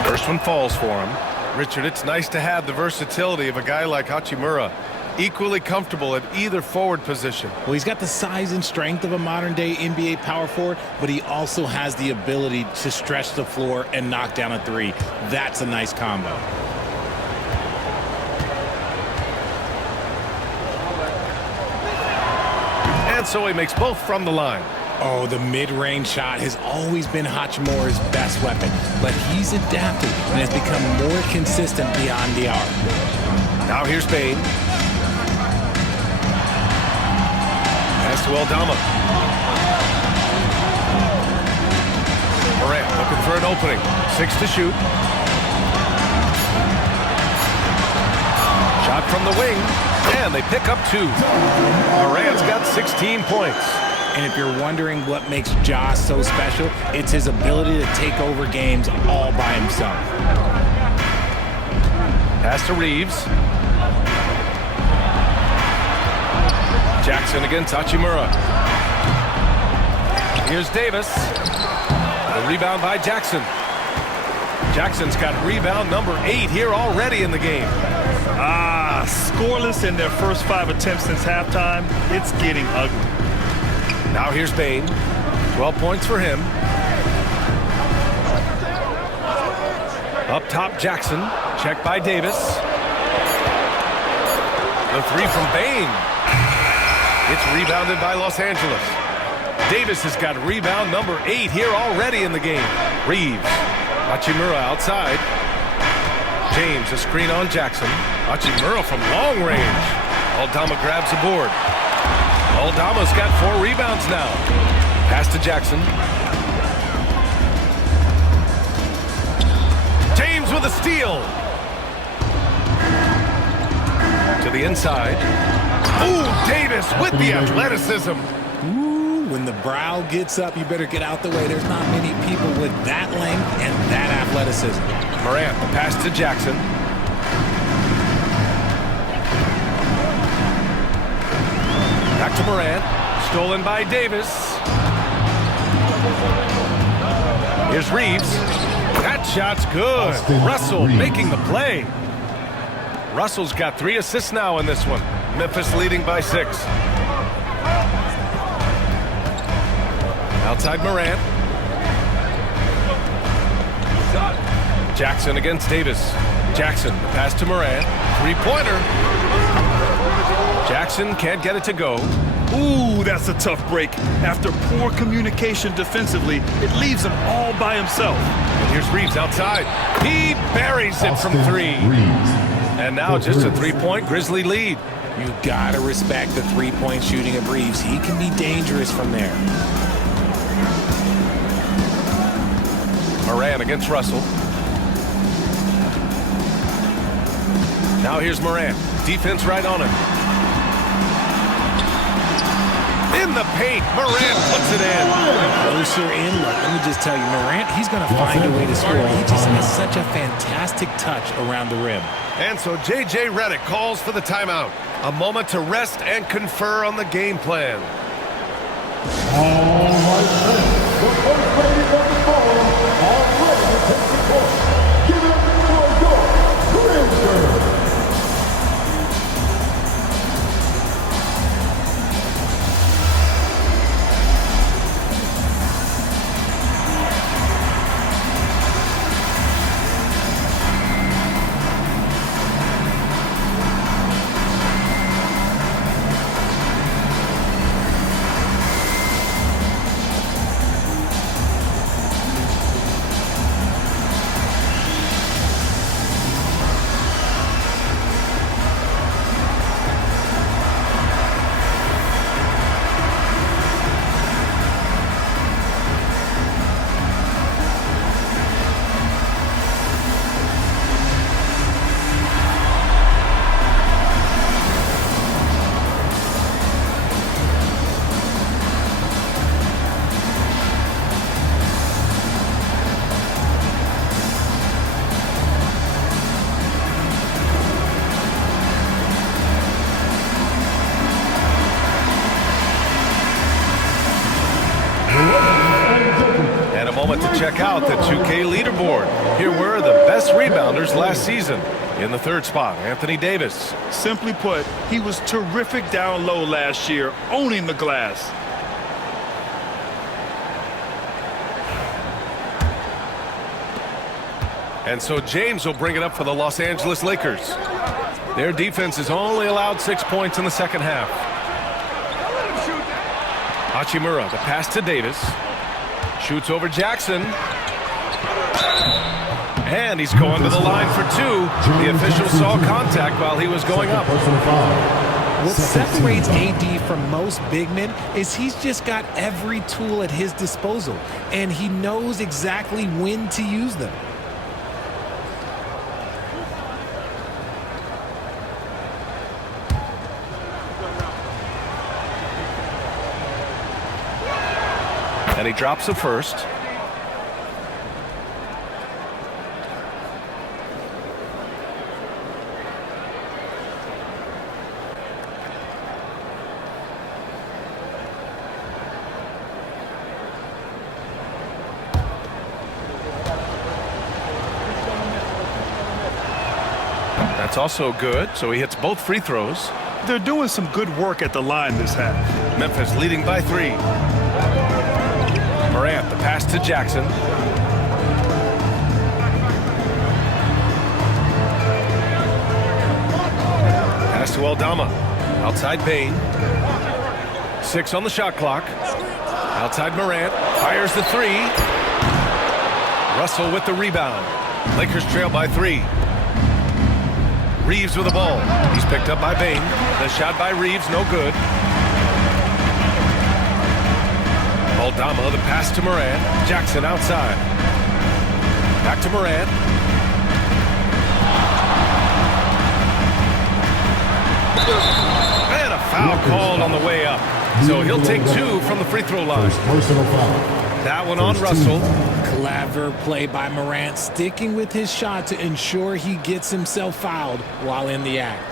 First one falls for him. Richard, it's nice to have the versatility of a guy like Hachimura. equally comfortable at either forward position. Well, he's got the size and strength of a modern-day NBA power forward, but he also has the ability to stretch the floor and knock down a three. That's a nice combo. And so he makes both from the line. Oh, the mid-range shot has always been Hachimura's best weapon, but he's adapted and has become more consistent beyond the arc. Now here's Bain. Pass to Aldama. Morant looking for an opening. 6 to shoot. Shot from the wing, and they pick up 2. Morant's got 16 points. And if you're wondering what makes Ja so special, it's his ability to take over games all by himself. Pass to Reeves. Jackson against Hachimura. Here's Davis. The rebound by Jackson. Jackson's got rebound number 8 here already in the game. Scoreless in their first 5 attempts since halftime. It's getting ugly. Now here's Bain. 12 points for him. Up top, Jackson. Checked by Davis. The 3 from Bain. It's rebounded by Los Angeles. Davis has got rebound number 8 here already in the game. Reeves. Hachimura outside. James, a screen on Jackson. Hachimura from long range. Aldama grabs the board. Aldama's got 4 rebounds now. Pass to Jackson. James with a steal. To the inside. Ooh, Davis with the athleticism. Ooh, when the brow gets up, you better get out the way. There's not many people with that length and that athleticism. Morant, the pass to Jackson. Back to Morant. Stolen by Davis. Here's Reeves. That shot's good. Russell making the play. Russell's got 3 assists now in this one. Memphis leading by 6. Outside Morant. Jackson against Davis. Jackson, the pass to Morant. 3-pointer. Jackson can't get it to go. Ooh, that's a tough break. After poor communication defensively, it leaves him all by himself. And here's Reeves outside. He buries it from 3. And now just a 3-point Grizzly lead. You gotta respect the 3-point shooting of Reeves. He can be dangerous from there. Morant against Russell. Now here's Morant. Defense right on him. In the paint, Morant puts it in. Closer in, let me just tell you, Morant, he's going to find a way to score. He just has such a fantastic touch around the rim. And so J.J. Redick calls for the timeout. A moment to rest and confer on the game plan. All right, the first ladies of the ball are ready to take the court. Give it up for your Grizzlies. And a moment to check out the 2K leaderboard. Here were the best rebounders last season. In the third spot, Anthony Davis. Simply put, he was terrific down low last year, owning the glass. And so James will bring it up for the Los Angeles Lakers. Their defense has only allowed 6 points in the second half. Hachimura, the pass to Davis. Shoots over Jackson. And he's going to the line for two. The official saw contact while he was going up. What separates AD from most big men is he's just got every tool at his disposal, and he knows exactly when to use them. And he drops the first. That's also good, so he hits both free throws. They're doing some good work at the line this half. Memphis leading by 3. Morant, the pass to Jackson. Pass to Aldama. Outside Bain. 6 on the shot clock. Outside Morant. Fires the 3. Russell with the rebound. Lakers trail by 3. Reeves with the ball. He's picked up by Bain. The shot by Reeves, no good. Aldama, the pass to Morant. Jackson outside. Back to Morant. And a foul called on the way up. So he'll take 2 from the free throw line. Personal foul. That one on Russell. Clever play by Morant, sticking with his shot to ensure he gets himself fouled while in the act.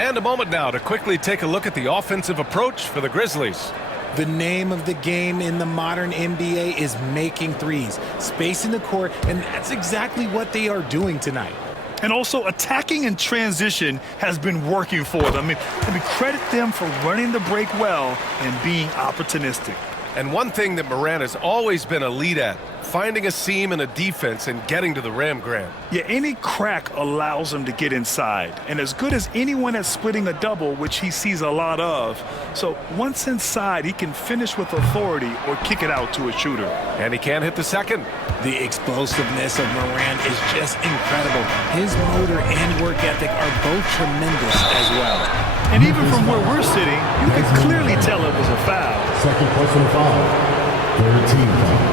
And a moment now to quickly take a look at the offensive approach for the Grizzlies. The name of the game in the modern NBA is making threes, spacing the court, and that's exactly what they are doing tonight. And also, attacking in transition has been working for them. I mean, credit them for running the break well and being opportunistic. And one thing that Morant has always been elite at, finding a seam in a defense and getting to the rim, Grant. Yeah, any crack allows him to get inside. And as good as anyone at splitting a double, which he sees a lot of. So once inside, he can finish with authority or kick it out to a shooter. And he can't hit the second. The explosiveness of Morant is just incredible. His motor and work ethic are both tremendous as well. And even from where we're sitting, you can clearly tell it was a foul. Second personal foul. 13 foul.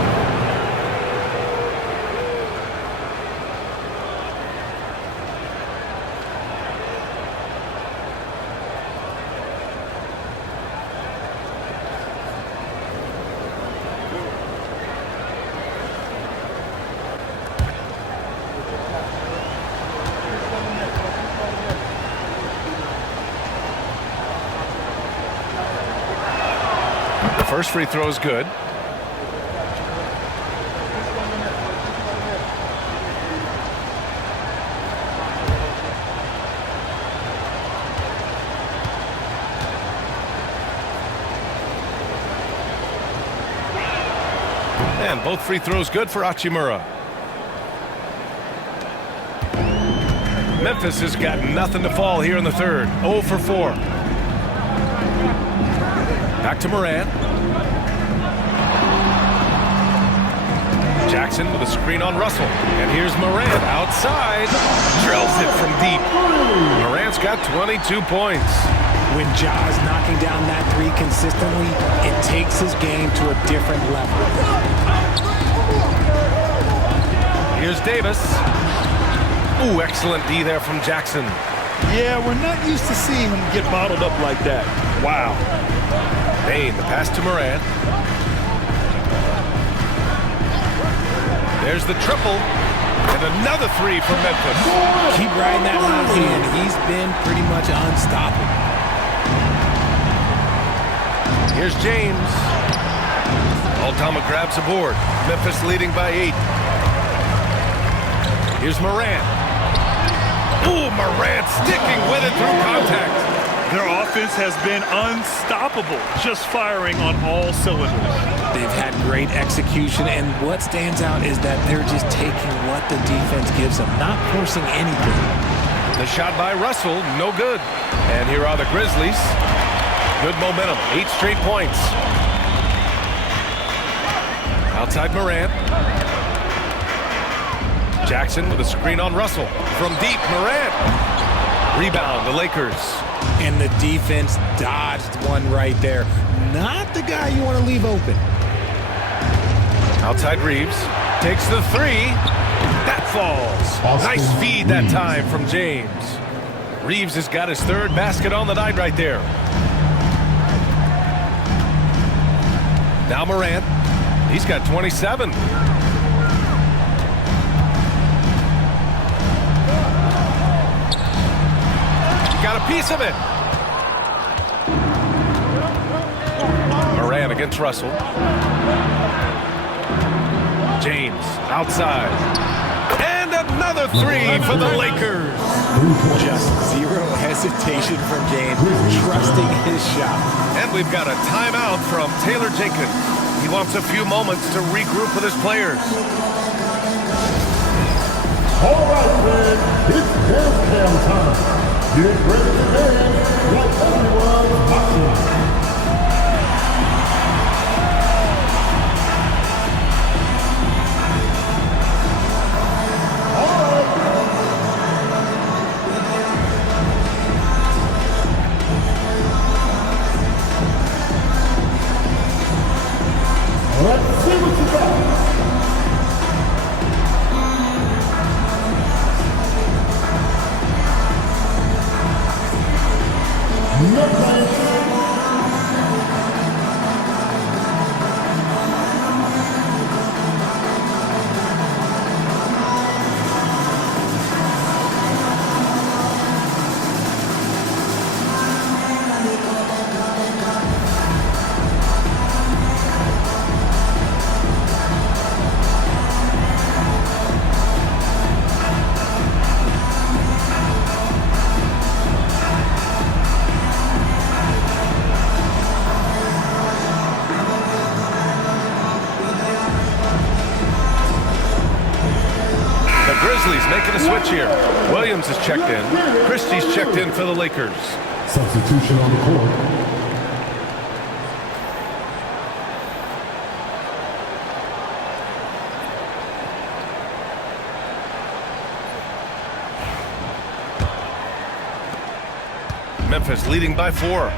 First free throw is good. And both free throws good for Hachimura. Memphis has got nothing to fall here in the third. 0 for 4. Back to Morant. Jackson with a screen on Russell. And here's Morant outside. Drills it from deep. Morant's got 22 points. When Ja's knocking down that 3 consistently, it takes his game to a different level. Here's Davis. Ooh, excellent D there from Jackson. Yeah, we're not used to seeing him get bottled up like that. Wow. Bain, the pass to Morant. There's the triple. And another 3 for Memphis. Keep riding that hot hand. He's been pretty much unstoppable. Here's James. Aldama grabs a board. Memphis leading by 8. Here's Morant. Ooh, Morant sticking with it through contact. Their offense has been unstoppable, just firing on all cylinders. They've had great execution, and what stands out is that they're just taking what the defense gives them, not forcing anything. The shot by Russell, no good. And here are the Grizzlies. Good momentum, 8 straight points. Outside Morant. Jackson with a screen on Russell. From deep, Morant. Rebound, the Lakers. And the defense dodged one right there. Not the guy you want to leave open. Outside Reeves. Takes the 3. That falls. Nice feed that time from James. Reeves has got his 3rd basket on the night right there. Now Morant. He's got 27. Got a piece of it. Morant against Russell. James outside. And another 3 for the Lakers. Just zero hesitation from James, trusting his shot. And we've got a timeout from Taylor Jenkins. He wants a few moments to regroup with his players. All right, man, it's halftime time. Get ready to dance like everyone's watching. Let's see what you got. Grizzlies making a switch here. Williams is checked in. Christie's checked in for the Lakers. Substitution on the court. Memphis leading by 4.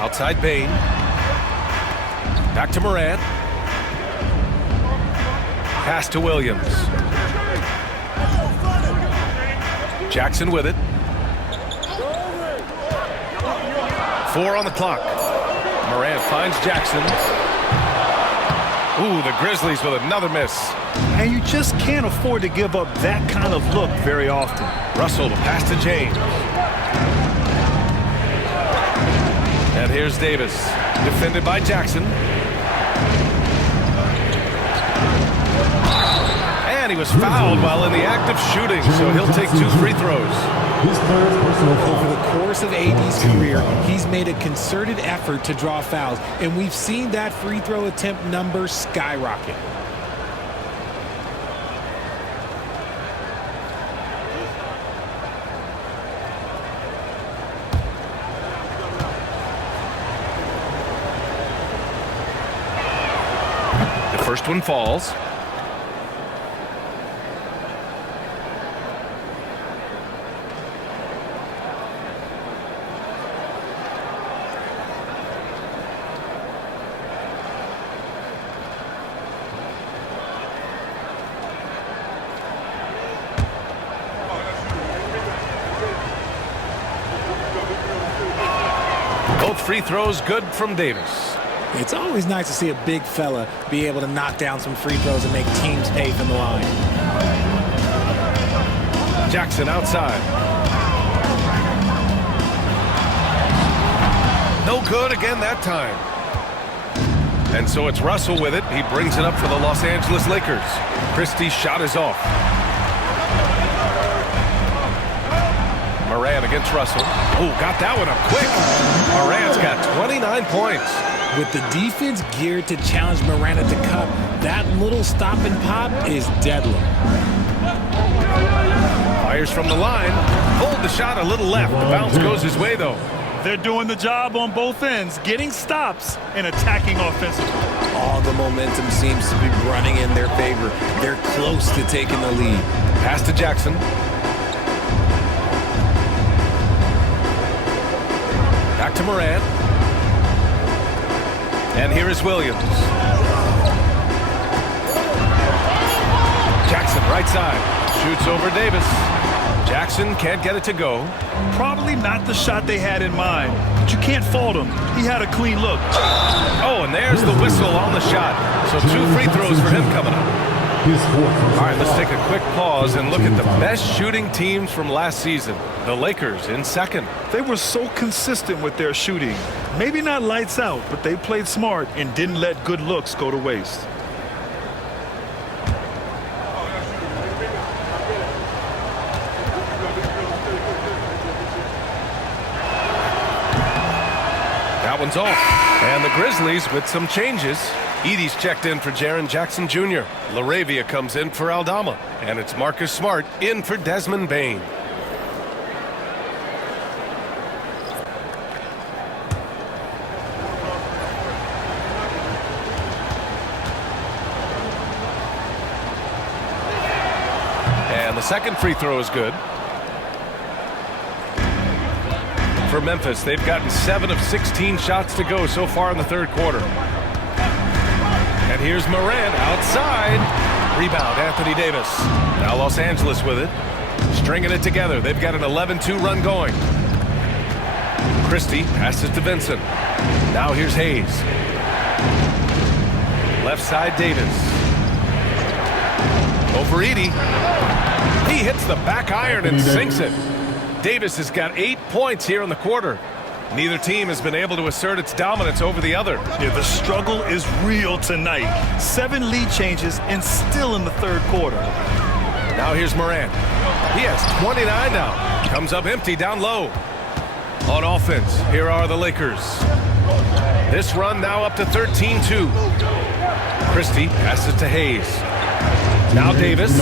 Outside Bain. Back to Morant. Pass to Williams. Jackson with it. 4 on the clock. Morant finds Jackson. Ooh, the Grizzlies with another miss. And you just can't afford to give up that kind of look very often. Russell to pass to James. And here's Davis. Defended by Jackson. And he was fouled while in the act of shooting, so he'll take 2 free throws. Over the course of AD's career, he's made a concerted effort to draw fouls, and we've seen that free throw attempt number skyrocket. The first one falls. Both free throws good from Davis. It's always nice to see a big fella be able to knock down some free throws and make teams pay from the line. Jackson outside. No good again that time. And so it's Russell with it. He brings it up for the Los Angeles Lakers. Christie's shot is off. Moran against Russell. Oh, got that one up quick. Moran's got 29 points. With the defense geared to challenge Moran at the cup, that little stop and pop is deadly. Fires from the line. Pulled the shot a little left. The bounce goes his way, though. They're doing the job on both ends, getting stops and attacking offensively. All the momentum seems to be running in their favor. They're close to taking the lead. Pass to Jackson. Back to Moran. And here is Williams. Jackson, right side. Shoots over Davis. Jackson can't get it to go. Probably not the shot they had in mind, but you can't fault him. He had a clean look. Oh, and there's the whistle on the shot. So 2 free throws for him coming up. All right, let's take a quick pause and look at the best shooting teams from last season. The Lakers in second. They were so consistent with their shooting. Maybe not lights out, but they played smart and didn't let good looks go to waste. That one's off. And the Grizzlies with some changes. Edey's checked in for Jaren Jackson Jr. LaRavia comes in for Aldama. And it's Marcus Smart in for Desmond Bane. And the second free throw is good. For Memphis, they've gotten 7 of 16 shots to go so far in the third quarter. And here's Moran outside. Rebound, Anthony Davis. Now Los Angeles with it. Stringing it together. They've got an 11-2 run going. Christie passes to Vincent. Now here's Hayes. Left side, Davis. Over Edey. He hits the back iron and sinks it. Davis has got 8 points here in the quarter. Neither team has been able to assert its dominance over the other. Yeah, the struggle is real tonight. 7 lead changes and still in the third quarter. Now here's Moran. He has 29 now. Comes up empty down low. On offense, here are the Lakers. This run now up to 13-2. Christie passes to Hayes. Now Davis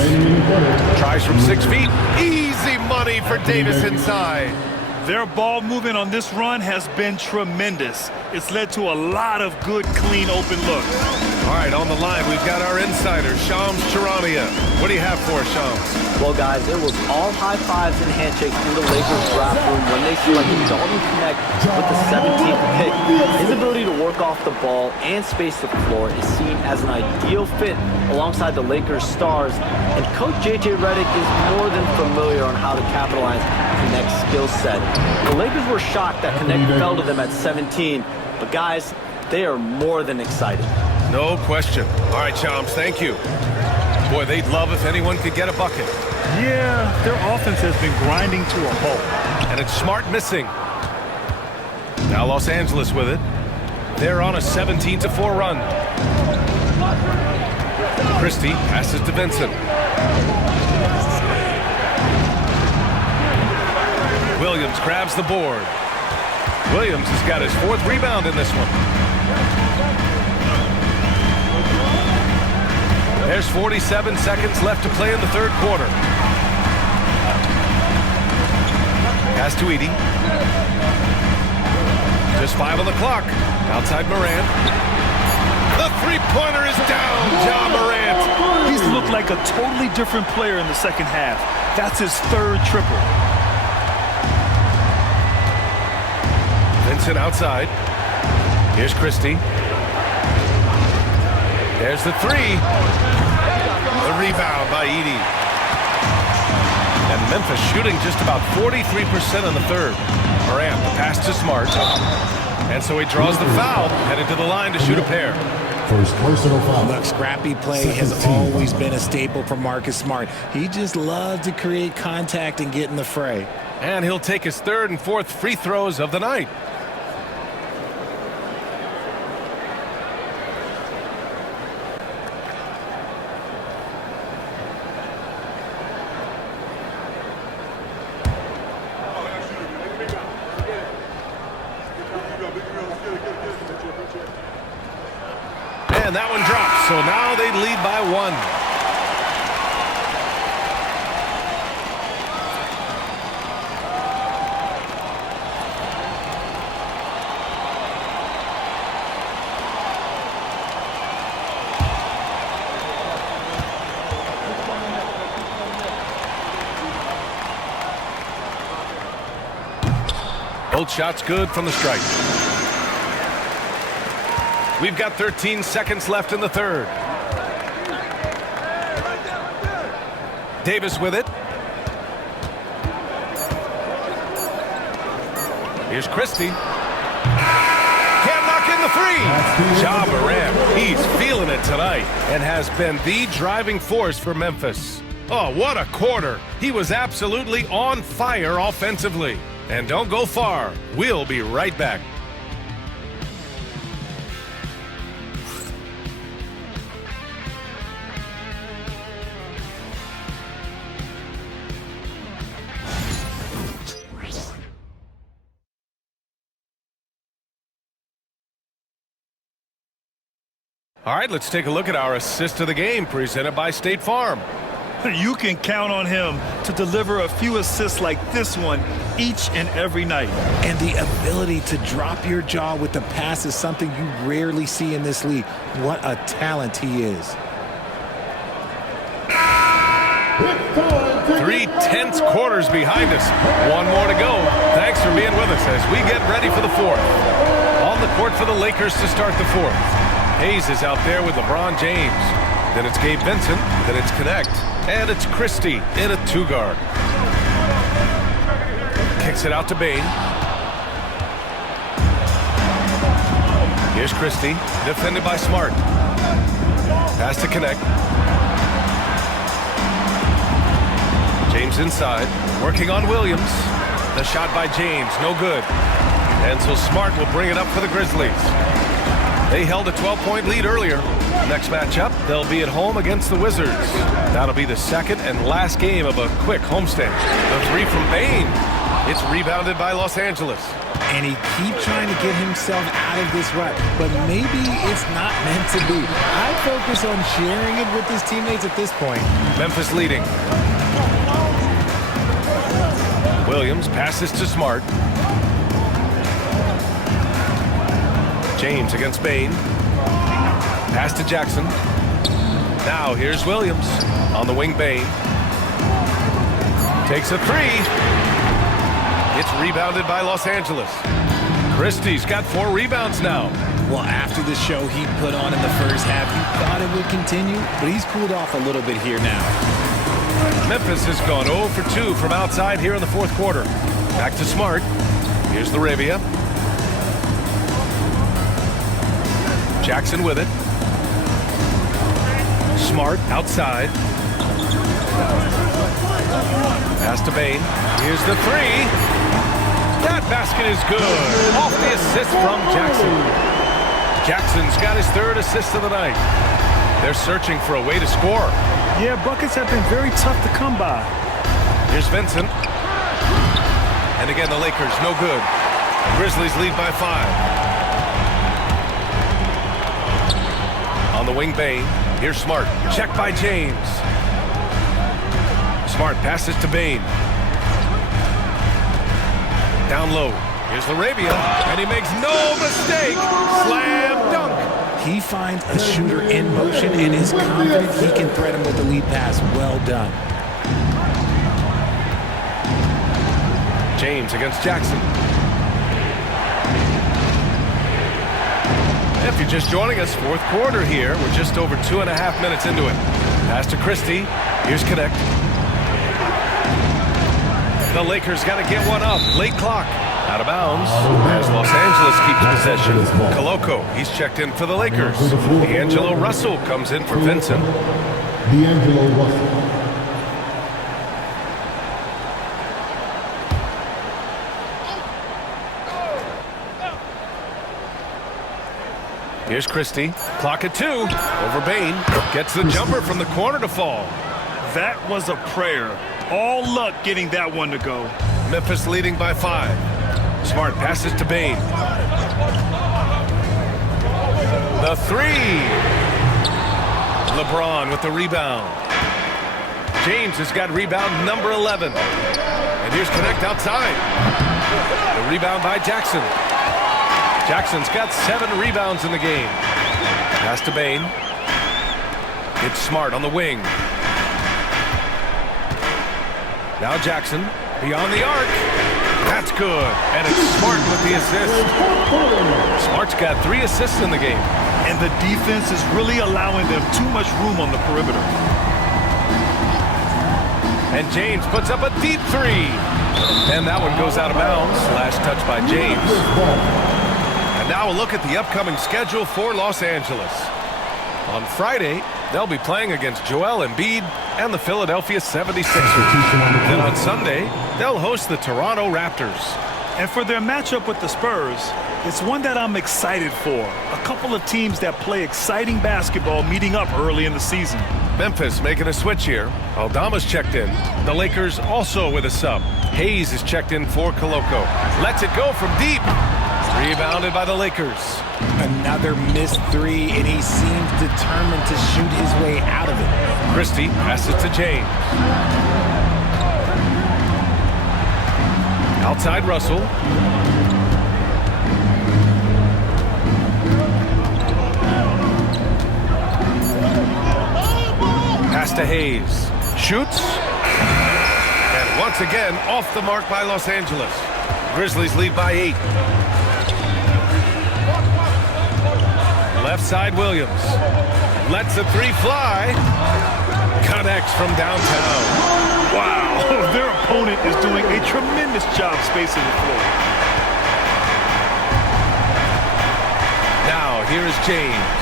tries from 6 feet. Easy money for Davis inside. Their ball movement on this run has been tremendous. It's led to a lot of good, clean, open looks. All right, on the line, we've got our insider, Shams Charania. What do you have for us, Shams? Well, guys, it was all high fives and handshakes in the Lakers draft room when they selected Dalton Knecht with the 17th pick. His ability to work off the ball and space the floor is seen as an ideal fit alongside the Lakers stars, and Coach J.J. Redick is more than familiar on how to capitalize Knecht's skill set. The Lakers were shocked that Knecht fell to them at 17, but guys, they are more than excited. No question. All right, Shams, thank you. Boy, they'd love if anyone could get a bucket. Yeah, their offense has been grinding to a halt. And it's Smart missing. Now Los Angeles with it. They're on a 17-4 run. Christie passes to Vincent. Williams grabs the board. Williams has got his 4th rebound in this one. There's 47 seconds left to play in the third quarter. Pass to Edey. Just 5 on the clock. Outside Morant. The three-pointer is down, Ja Morant. He's looked like a totally different player in the second half. That's his 3rd triple. Vincent outside. Here's Christie. There's the 3. The rebound by Edey. And Memphis shooting just about 43% in the third. Morant, the pass to Smart. And so he draws the foul, headed to the line to shoot a pair. First personal foul. Look, scrappy play has always been a staple for Marcus Smart. He just loves to create contact and get in the fray. And he'll take his 3rd and 4th free throws of the night. And that one drops, so now they lead by 1. Both shots good from the stripe. We've got 13 seconds left in the third. Davis with it. Here's Christie. Can't knock in the three. Ja Morant, he's feeling it tonight and has been the driving force for Memphis. Oh, what a quarter. He was absolutely on fire offensively. And don't go far. We'll be right back. All right, let's take a look at our assist of the game presented by State Farm. You can count on him to deliver a few assists like this one each and every night. And the ability to drop your jaw with the pass is something you rarely see in this league. What a talent he is. 3 tense quarters behind us. One more to go. Thanks for being with us as we get ready for the fourth. On the court for the Lakers to start the fourth. Hayes is out there with LeBron James. Then it's Gabe Vincent. Then it's Connect. And it's Christie in a 2-guard. Kicks it out to Bain. Here's Christie, defended by Smart. Pass to Connect. James inside, working on Williams. The shot by James, no good. And so Smart will bring it up for the Grizzlies. They held a 12-point lead earlier. Next matchup, they'll be at home against the Wizards. That'll be the second and last game of a quick homestand. The three from Bain. It's rebounded by Los Angeles. And he keeps trying to get himself out of this rut, but maybe it's not meant to be. I focus on sharing it with his teammates at this point. Memphis leading. Williams passes to Smart. James against Bain. Pass to Jackson. Now here's Williams on the wing. Bain takes a three. It's rebounded by Los Angeles. Christie's got 4 rebounds now. Well, after the show he put on in the first half, you thought it would continue, but he's cooled off a little bit here now. Memphis has gone 0 for 2 from outside here in the fourth quarter. Back to Smart. Here's the Arabia. Jackson with it. Smart outside. Pass to Bain. Here's the three. That basket is good. Off the assist from Jackson. Jackson's got his 3rd assist of the night. They're searching for a way to score. Yeah, buckets have been very tough to come by. Here's Vincent. And again, the Lakers, no good. Grizzlies lead by 5. On the wing, Bain. Here's Smart. Check by James. Smart passes to Bain. Down low. Here's Larabia. And he makes no mistake. Slam dunk. He finds a shooter in motion and is confident he can thread him with the lead pass. Well done. James against Jackson. If you're just joining us, fourth quarter here. We're just over 2.5 minutes into it. Pass to Christie. Here's Connect. The Lakers got to get one up. Late clock. Out of bounds as Los Angeles keeps possession. Coloco, he's checked in for the Lakers. D'Angelo Russell comes in for Vincent. D'Angelo Russell. Here's Christie. Clock at 2. Over Bain. Gets the jumper from the corner to fall. That was a prayer. All luck getting that one to go. Memphis leading by 5. Smart passes to Bain. The three. LeBron with the rebound. James has got rebound number 11. And here's Connect outside. The rebound by Jackson. Jackson's got 7 rebounds in the game. Pass to Bane. It's Smart on the wing. Now Jackson beyond the arc. That's good. And it's Smart with the assist. Smart's got 3 assists in the game. And the defense is really allowing them too much room on the perimeter. And James puts up a deep 3. And that one goes out of bounds. Last touch by James. And now a look at the upcoming schedule for Los Angeles. On Friday, they'll be playing against Joel Embiid and the Philadelphia 76ers. Then on Sunday, they'll host the Toronto Raptors. And for their matchup with the Spurs, it's one that I'm excited for. A couple of teams that play exciting basketball meeting up early in the season. Memphis making a switch here. Aldama's checked in. The Lakers also with a sub. Hayes is checked in for Koloko. Lets it go from deep. Rebounded by the Lakers. Another missed 3, and he seems determined to shoot his way out of it. Christie passes to James. Outside Russell. Pass to Hayes. Shoots. And once again, off the mark by Los Angeles. Grizzlies lead by 8. Left side Williams. Lets the 3 fly. Connects from downtown. Wow, their opponent is doing a tremendous job spacing the floor. Now, here is James.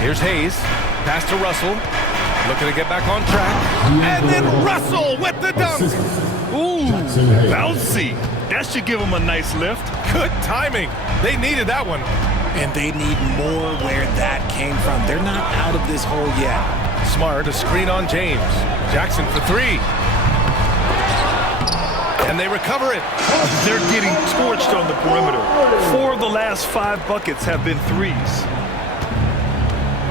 Here's Hayes. Pass to Russell. Looking to get back on track. And then Russell with the dunk. Ooh, bouncy. That should give them a nice lift. Good timing. They needed that one. And they need more where that came from. They're not out of this hole yet. Smart, a screen on James. Jackson for 3. And they recover it. They're getting torched on the perimeter. 4 of the last 5 buckets have been 3s.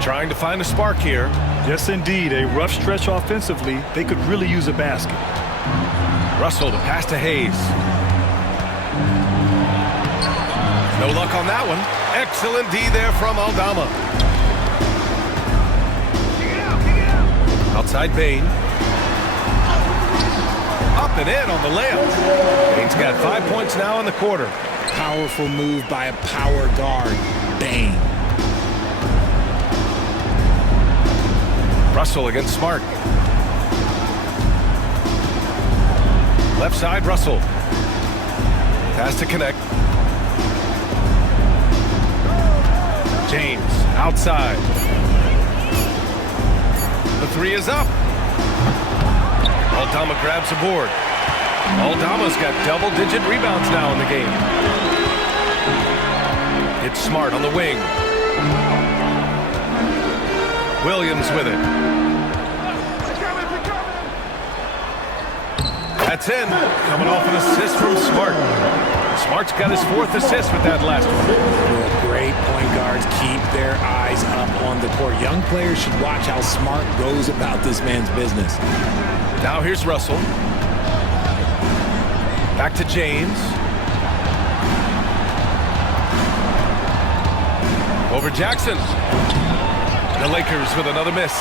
Trying to find a spark here. Yes, indeed. A rough stretch offensively. They could really use a basket. Russell to pass to Hayes. No luck on that one. Excellent D there from Aldama. Outside Bane. Up and in on the layup. Bane's got 5 points now in the quarter. Powerful move by a power guard. Bane. Russell against Smart. Left side, Russell. Pass to Connect. James outside. The 3 is up. Aldama grabs the board. Aldama's got double-digit rebounds now in the game. It's Smart on the wing. Williams with it. That's in. Coming off an assist from Smart. Smart's got his 4th assist with that last one. Well, great point guards keep their eyes up on the court. Young players should watch how Smart goes about this man's business. Now here's Russell. Back to James. Over Jackson. The Lakers with another miss.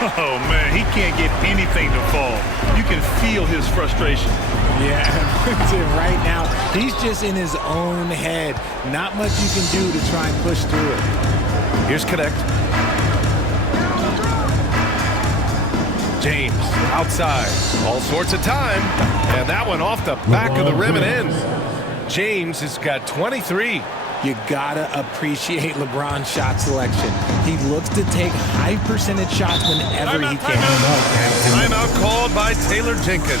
Oh, man, he can't get anything to fall. You can feel his frustration. Yeah, right now, he's just in his own head. Not much you can do to try and push through it. Here's Connect. James outside. All sorts of time. And that one off the back of the rim and in. James has got 23. You gotta appreciate LeBron's shot selection. He looks to take high percentage shots whenever he can. Timeout called by Taylor Jenkins.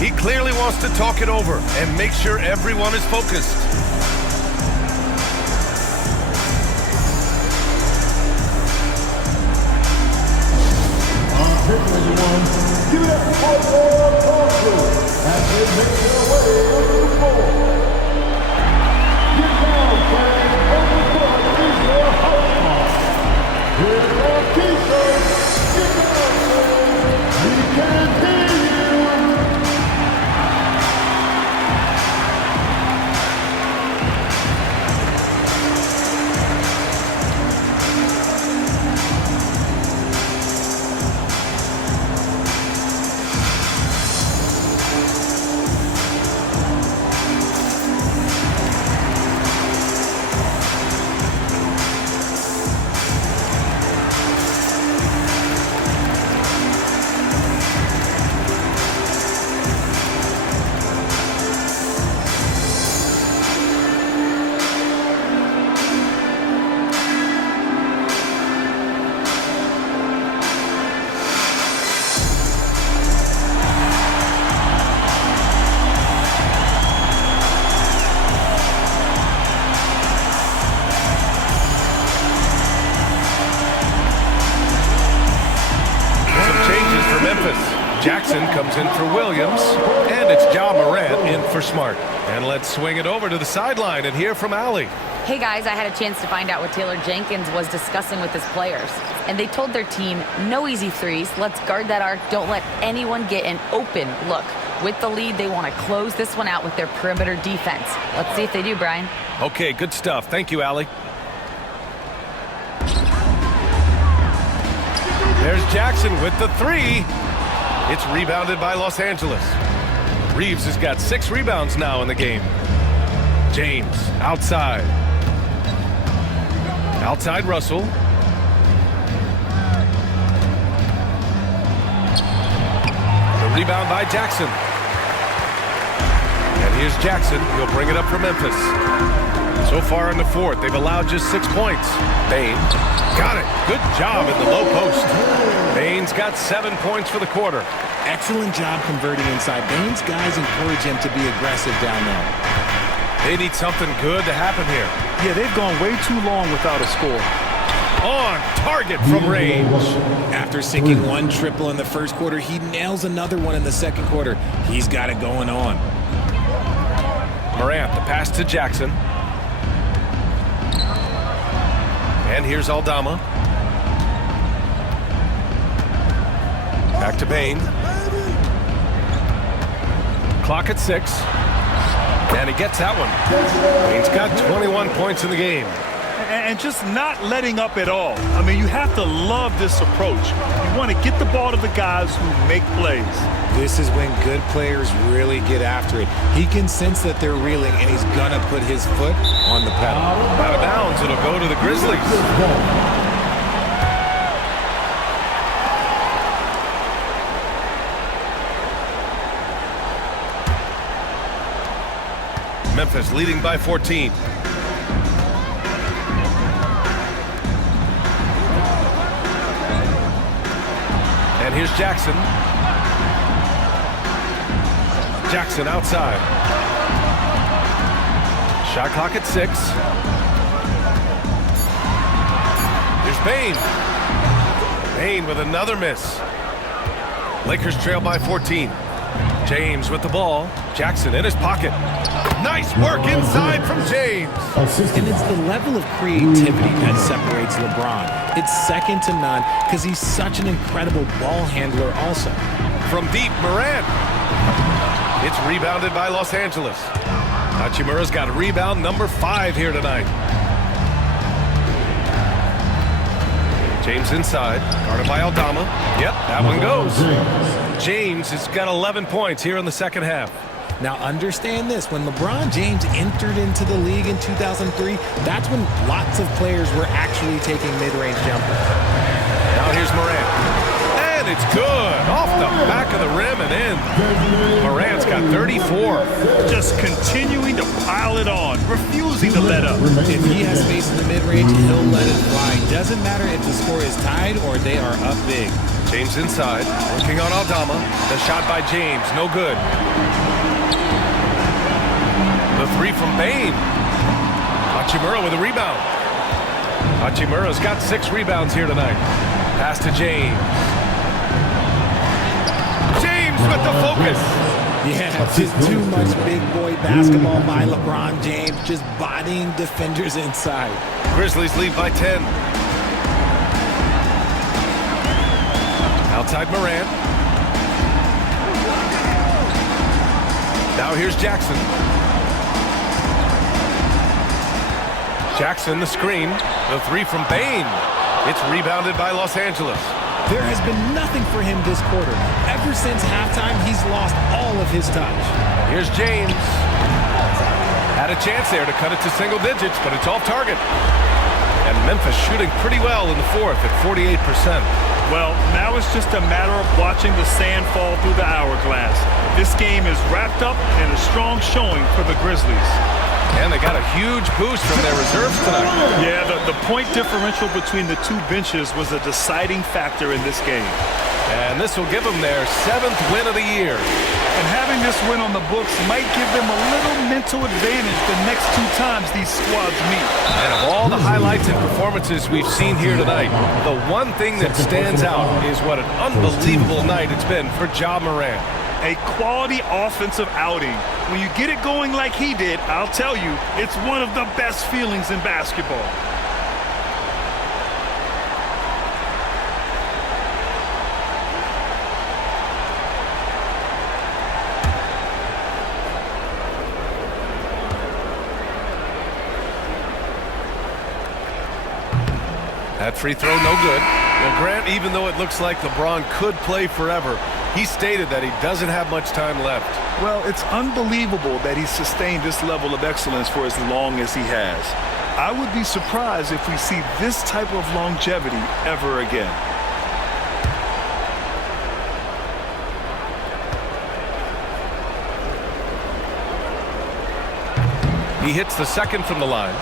He clearly wants to talk it over and make sure everyone is focused. Give it up for as they make their way over the floor. Jones in for Williams, and it's Ja Morant in for Smart. And let's swing it over to the sideline and hear from Allie. Hey guys, I had a chance to find out what Taylor Jenkins was discussing with his players. And they told their team, no easy threes, let's guard that arc, don't let anyone get an open look. With the lead, they want to close this one out with their perimeter defense. Let's see if they do, Brian. Okay, good stuff. Thank you, Allie. There's Jackson with the three. It's rebounded by Los Angeles. Reeves has got 6 rebounds now in the game. James outside. Outside Russell. The rebound by Jackson. And here's Jackson. He'll bring it up for Memphis. So far in the fourth, they've allowed just 6 points. Bain got it. Good job in the low post. Bain's got 7 points for the quarter. Excellent job converting inside. Bain's guys encourage him to be aggressive down there. They need something good to happen here. Yeah, they've gone way too long without a score. On target from range. After sinking 1 triple in the first quarter, he nails another one in the second quarter. He's got it going on. Morant, the pass to Jackson. And here's Aldama. Back to Bain. Clock at 6. And he gets that one. Bain's got 21 points in the game. And just not letting up at all. I mean, you have to love this approach. You want to get the ball to the guys who make plays. This is when good players really get after it. He can sense that they're reeling, and he's going to put his foot on the pedal. Out of bounds, it'll go to the Grizzlies. Memphis leading by 14. And here's Jackson. Jackson outside. Shot clock at 6. Here's Bain. Bain with another miss. Lakers trail by 14. James with the ball. Jackson in his pocket. Nice work inside from James. And it's the level of creativity that separates LeBron. It's second to none because he's such an incredible ball handler also. From deep, Morant. It's rebounded by Los Angeles. Hachimura's got rebound number 5 here tonight. James inside, guarded by Aldama. Yep, that one goes. James has got 11 points here in the second half. Now understand this, when LeBron James entered into the league in 2003, that's when lots of players were actually taking mid-range jumpers. Now here's Morant. And it's good. Off the back of the rim and in. Morant's got 34. Just continuing to pile it on, refusing to let up. If he has space in the mid-range, he'll let it fly. Doesn't matter if the score is tied or they are up big. James inside, working on Aldama. The shot by James, no good. The 3 from Bain. Hachimura with a rebound. Hachimura's got 6 rebounds here tonight. Pass to James. James with the focus. Yeah, just too much big boy basketball by LeBron James, just bodying defenders inside. Grizzlies lead by 10. Outside Morant. Now here's Jackson. Jackson, the screen. The 3 from Bain. It's rebounded by Los Angeles. There has been nothing for him this quarter. Ever since halftime, he's lost all of his touch. Here's James. Had a chance there to cut it to single digits, but it's off target. And Memphis shooting pretty well in the fourth at 48%. Well, now it's just a matter of watching the sand fall through the hourglass. This game is wrapped up in a strong showing for the Grizzlies. And they got a huge boost from their reserves tonight. Yeah, the point differential between the 2 benches was a deciding factor in this game. And this will give them their 7th win of the year. And having this win on the books might give them a little mental advantage the next 2 times these squads meet. And of all the highlights and performances we've seen here tonight, the one thing that stands out is what an unbelievable night it's been for Ja Morant. a quality offensive outing. When you get it going like he did, I'll tell you, it's one of the best feelings in basketball. That free throw, no good. Well, Grant, even though it looks like LeBron could play forever, he stated that he doesn't have much time left. Well, it's unbelievable that he's sustained this level of excellence for as long as he has. I would be surprised if we see this type of longevity ever again. He hits the second from the line.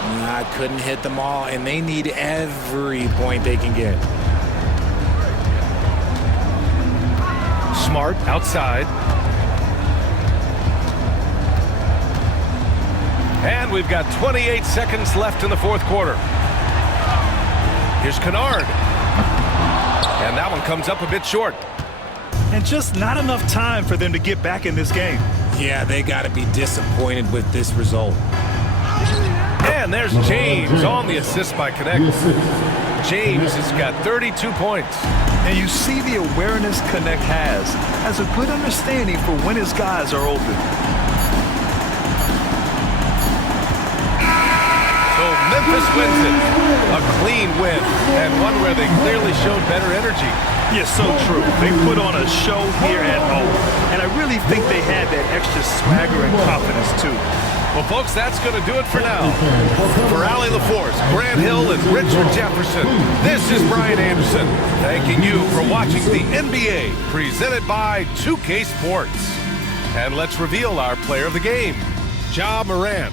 I couldn't hit them all, and they need every point they can get. Smart outside. And we've got 28 seconds left in the fourth quarter. Here's Kennard. And that one comes up a bit short. And just not enough time for them to get back in this game. Yeah, they got to be disappointed with this result. And there's James on the assist by Connect. James has got 32 points. And you see the awareness Connect has a good understanding for when his guys are open. So Memphis wins it. A clean win, and one where they clearly showed better energy. Yes, so true. They put on a show here at home. And I really think they had that extra swagger and confidence, too. Well, folks, that's going to do it for now. For Allie LaForce, Grant Hill, and Richard Jefferson, this is Brian Anderson, thanking you for watching the NBA presented by 2K Sports. And let's reveal our player of the game, Ja Morant.